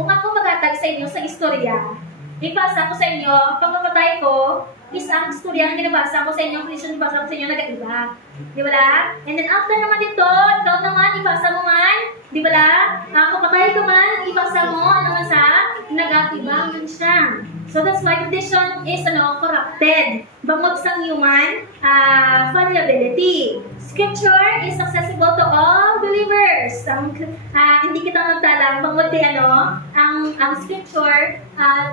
Kung ako magatag sa inyo sa istorya, ipasa ko sa inyo, pag mamatay ko, isang istorya na ginabasa ko sa inyo, Christian, ipasa ko sa inyo, nag-iba. Di ba la? And then after naman dito, ikaw naman, ipasa mo man, di ba la? Kung patay ka man, ipasa mo, nag-atiba man siya. So that's why tradition is corrupted. Bangod sa human fallibility. Scripture is accessible to all believers. Hindi kita magtalang bangod kay ang scripture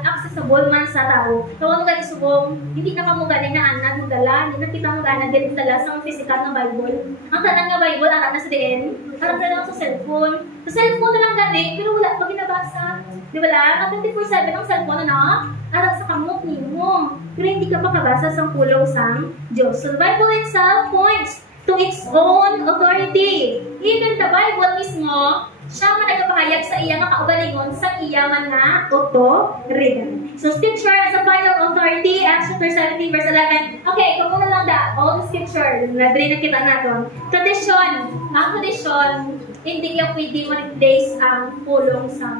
accessible man sa tao. Kung ano ganito subong, hindi na kamo galing na anak mo dala, hindi na kita mo galing galing dala sa physical na Bible. Ang tanang nga Bible, anak na sa diin, parang na lang sa cellphone. Sa cellphone na lang galing, pero wala pa ginabasa makabasa. Di ba lang? Ang 24/7 ang cellphone, ano? Aral sa kamot mo. Pero hindi ka makabasa sa pulong sang Diyos. So the Bible itself points to its own authority. Even the Bible mismo, siya man nagpahayag sa iya nga kaugalingon sa iya man nga authority. So scripture as a final authority, Acts chapter 17 verse 11. Okay, ikaw muna lang all the scripture. Nadali na kita natin. Tradition. Ang tradition, hindi ka pwede ma-replace ang pulong sa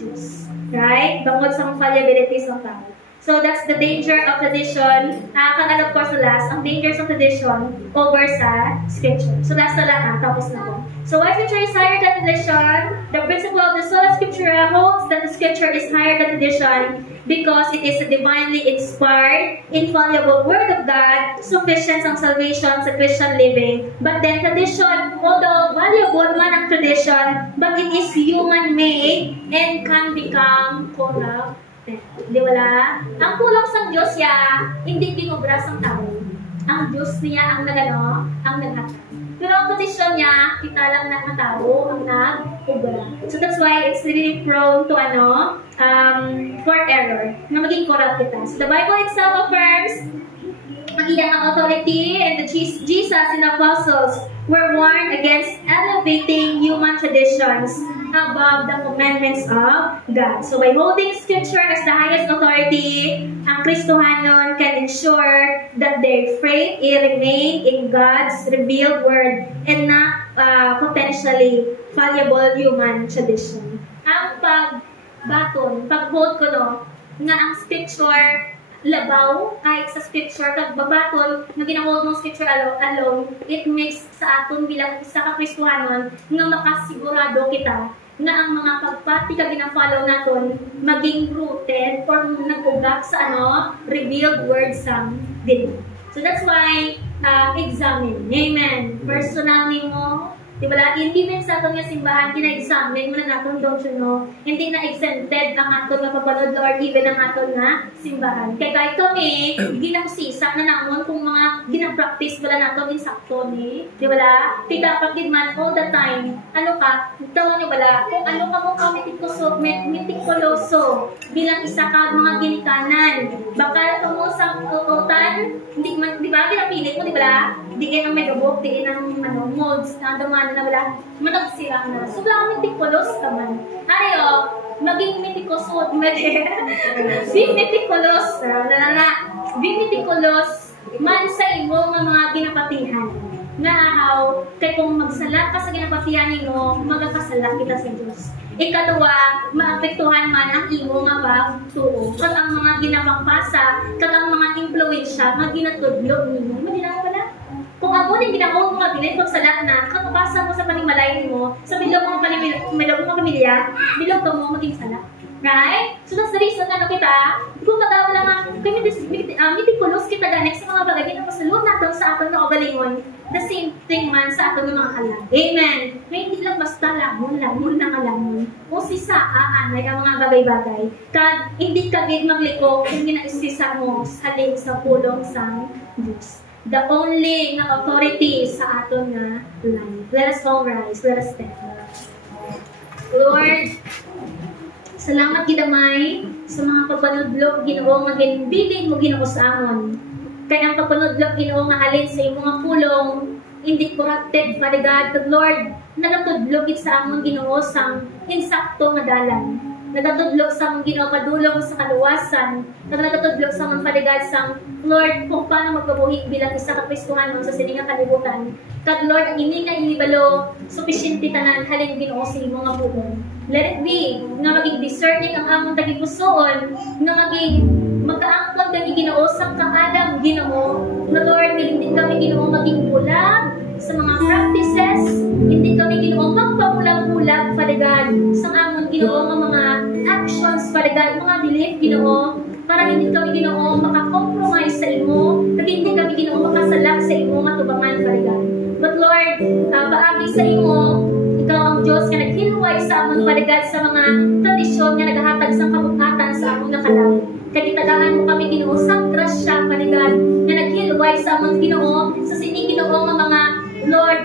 Diyos. Right? Bangod sa fallibility sa tao. So that's the danger of tradition. Kagad of course the last, ang dangers of tradition over sa scripture. So last na lang, tapos na po. So why scripture is higher than tradition? The principle of the sola scriptura holds that the scripture is higher than tradition because it is a divinely inspired, infallible word of God, sufficient ang salvation sa Christian living. But then tradition, although valuable man ang tradition, but it is human-made and can become corrupt. Di wala? Ang pulong sa Diyos ya, hindi ginobra sa tao. Ang Diyos niya ang nagano, ang naghatag. Pero ang tradisyon niya, kita lang ng tao ang nag-ubra. So that's why it's really prone to for error, na maging corrupt kita. So the Bible itself affirms ang iyang authority, and the Jesus and the apostles were warned against elevating human traditions above the commandments of God. So by holding scripture as the highest authority, ang Kristohanon can ensure that their faith remain in God's revealed word and not potentially fallible human tradition. Ang pag-hold ko nga ang scripture labaw kahit sa scripture kag babatol nga ginahol ng scripture alone, it makes sa aton bilang isa ka Kristohanon nga makasigurado kita nga ang mga pagpati ka gina-follow naton maging rooted or nag-ugak sa revealed word sa Ginoo. So that's why examine. Amen. Personal nimo. Diba lang, even sa atong nga simbahan, kina-examine mo na natin, don't you know? Hindi na exempted ang aton nga papanood or even ang aton nga simbahan. Kaya kahit kami, ginamsisa na namon kung mga ginapractice bala natin insakto ni. Diba lang? Kita pagdidman all the time. Ano ka? Tawag niyo bala? Kung ano ka mo mitikuloso bilang isa ka mga ginikanan. Baka mo sa utan, hindi man, di ba? Pinapili mo, di ba? Diin ang may gabok, diin ang molds na duman na wala, matagsira na. So, lang mitikulos naman. Ayo, maging mitikulos, be mitikulos, be mitikulos man sa imo nga mga ginapatihan. Naahaw, kay kung magsala ka sa ginapatihan nimo, magkakasala kita sa Diyos. Ikaduwa, maapektuhan man ang imo nga pagtuo. Kag ang mga ginapangpasa, kag ang mga impluwensya nga ginatudlo nimo, madila pala. Kung ako din ginagawa mo nga binay pagsalat na, kakabasa mo sa panimalayan mo, sa bilog mo pamilya, bilog ka mo maging salat. Right? So that's the reason na kita, kung kadawa lang kami mitikulos kita ganek sa mga bagay na pasalunod natin sa aton na kabalingon, the same thing man sa aton ng mga halang. Amen! May hindi lang basta lamon na kalamon. O sisaan ay ang mga bagay-bagay. Kag hindi kagid magliko kung ginaisisa mo halin sa pulong sang Diyos. The only nga authority sa aton nga life. Let us all rise. Let us stand. Lord, salamat gidamay sa mga pagpanudlog Ginoo nga ginbilig mo Ginoo sa amon. Kaya ang pagpanudlog Ginoo nga halin sa imong nga pulong hindi corrupted, Father God. Lord, nagatudlog sa amon Ginoo sang insakto nga dalan. Nagatudlog sa amon Ginoo padulong sa kaluwasan. Nagatudlog sa amon Father God sang Lord kung paano magkabuhi bilang isa ka Kristohanon sa siningang kalibutan. Kag Lord, ang ini nga inibalo sufficient tanan halin Ginoo sa imong nga pulong. Let it be nga maging discerning ang among tagipusoon, nga maging magkaangkon kami Ginoo sa kaadam Ginoo. Na Lord, hindi kami Ginoo maging bulag sa mga practices, hindi kami Ginoo magpamulag-mulag Father God sa among Ginoo nga mga actions Father God, mga belief Ginoo, para hindi kami Ginoo makakompromise sa imo, kag hindi kami Ginoo makasalak sa imo nga tubangan Father God. But Lord, paagi sa imo, ikaw ang Diyos nga naghilway sa amon Father God sa mga tradisyon nga nagahatag sa kabukatan sa amon nga kalag. Kagitagahan mo kami Ginoo sa grasya Father God nga naghilway sa amon Ginoo sa sining Ginoo nga mga Lord,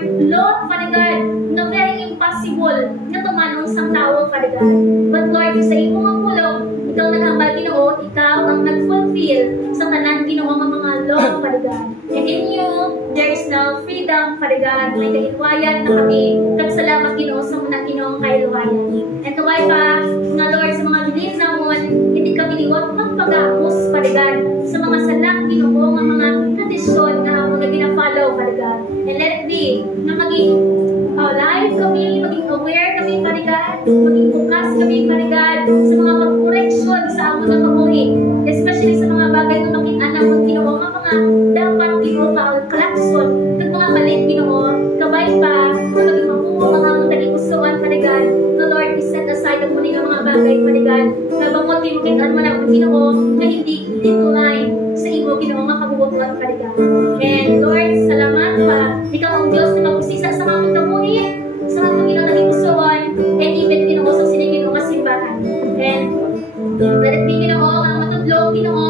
Father God, na very impossible na tumanong isang tao, Father God. But Lord, sa imo nga pulong, ikaw naghambal, Ginoo, ikaw ang nag-fulfill sa tanan, Ginoo, nga mga law, Father God. And in you, there is now freedom, Father God. May kahilwayan na kami. Kagsalamat, Ginoo, sa muna, Ginoo, kahilwayan. And kaway pa, nga Lord, sa mga belief namon, hindi kami liwat magpag-ahos, Father God, sa mga salang, Ginoo, nga mga tradisyon na mga gina-follow, Father God. And let it be na maging live kami, maging aware kami, Father God, maging focus kami, Father God, sa mga pag-correction sa amon na kabuhi, especially sa mga bagay na makianam ng Ginoo, nga mga dapat, Ginoo, kalakson, ng mga malit, Ginoo, kabay pa, maging mabuo, mga naging usuan, Father God, na Lord, we set aside ang muli ng mga bagay, Father God, na bangot, makitaan mo ng Ginoo, na hindi in line sa imo, Ginoo, nga kabubutuan, Father God. And Lord, salamat pa, ikaw ang Diyos na mag-usisa sa mga kabuhi, sa mga Ginoo naging usuan, and even, Ginoo, sa sinigino nga simbahan. And let it be, Ginoo, ang matudlong, Ginoo,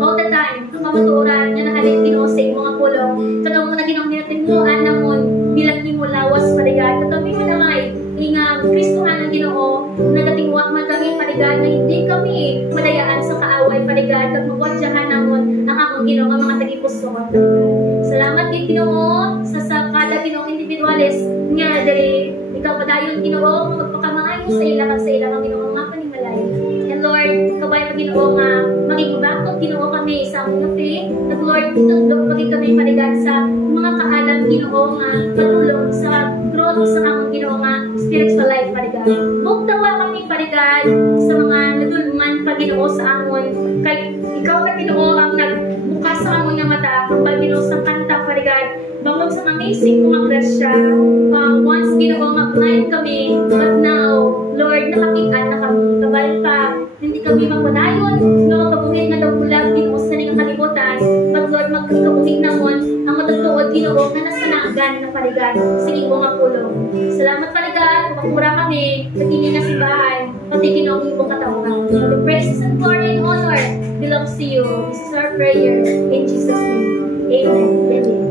all the time, ang mamatuoran na nahalin, Ginoo, sa iyong mga pulong. Kataw mo na, Ginoo, ginatimuan namon, bilang imo lawas, Father God. Kataw mo na ngay, ingam, Kristohan ang Ginoo, nagatimuak man kami, Father God, na hindi kami madayaan sa kaaway, Father God, at mabodyahan namon ang among Ginoo, ang mga tagipusoon. Salamat din, Ginoo, sa kada, Ginoo, individualis nga dali ikaw padayon, Ginoo, magpakamaayo sa ilang at sa ilang, Ginoo, mga panimalay. And Lord, kabay mo, Ginoo, nga maging bakot, Ginoo, kami sa among faith. At Lord, tutulog maging kami panigan sa mga kaalam, Ginoo, nga patulong sa growth sa among, Ginoo, nga spiritual life, panigan. Bugtawa kami, panigan, sa mga nadulungan pa, Ginoo, sa amon. Kay ikaw na, Ginoo, ang nagbukas sa amon nga mata, kung ba, Ginoo, sa kanta, panigan, bangod sa amazing mga grasya. Once, Ginoo, nga blind kami, but now, Lord, nakakitaan na kami. Kabay pa, hindi kami magpadayon, no, kabuhin na daw bulag, Ginoo, sa nang kalibutan. But Lord, magkabuhin namon, ang matutuod, Ginoo, na nasanagan na paligan sa imo nga pulong. Salamat paligan, kapagmura kami, nagingin na simbahan, pati Ginoo, ang imo katawan. The praises and glory and honor belongs to you. This is our prayer in Jesus' name. Amen. Amen.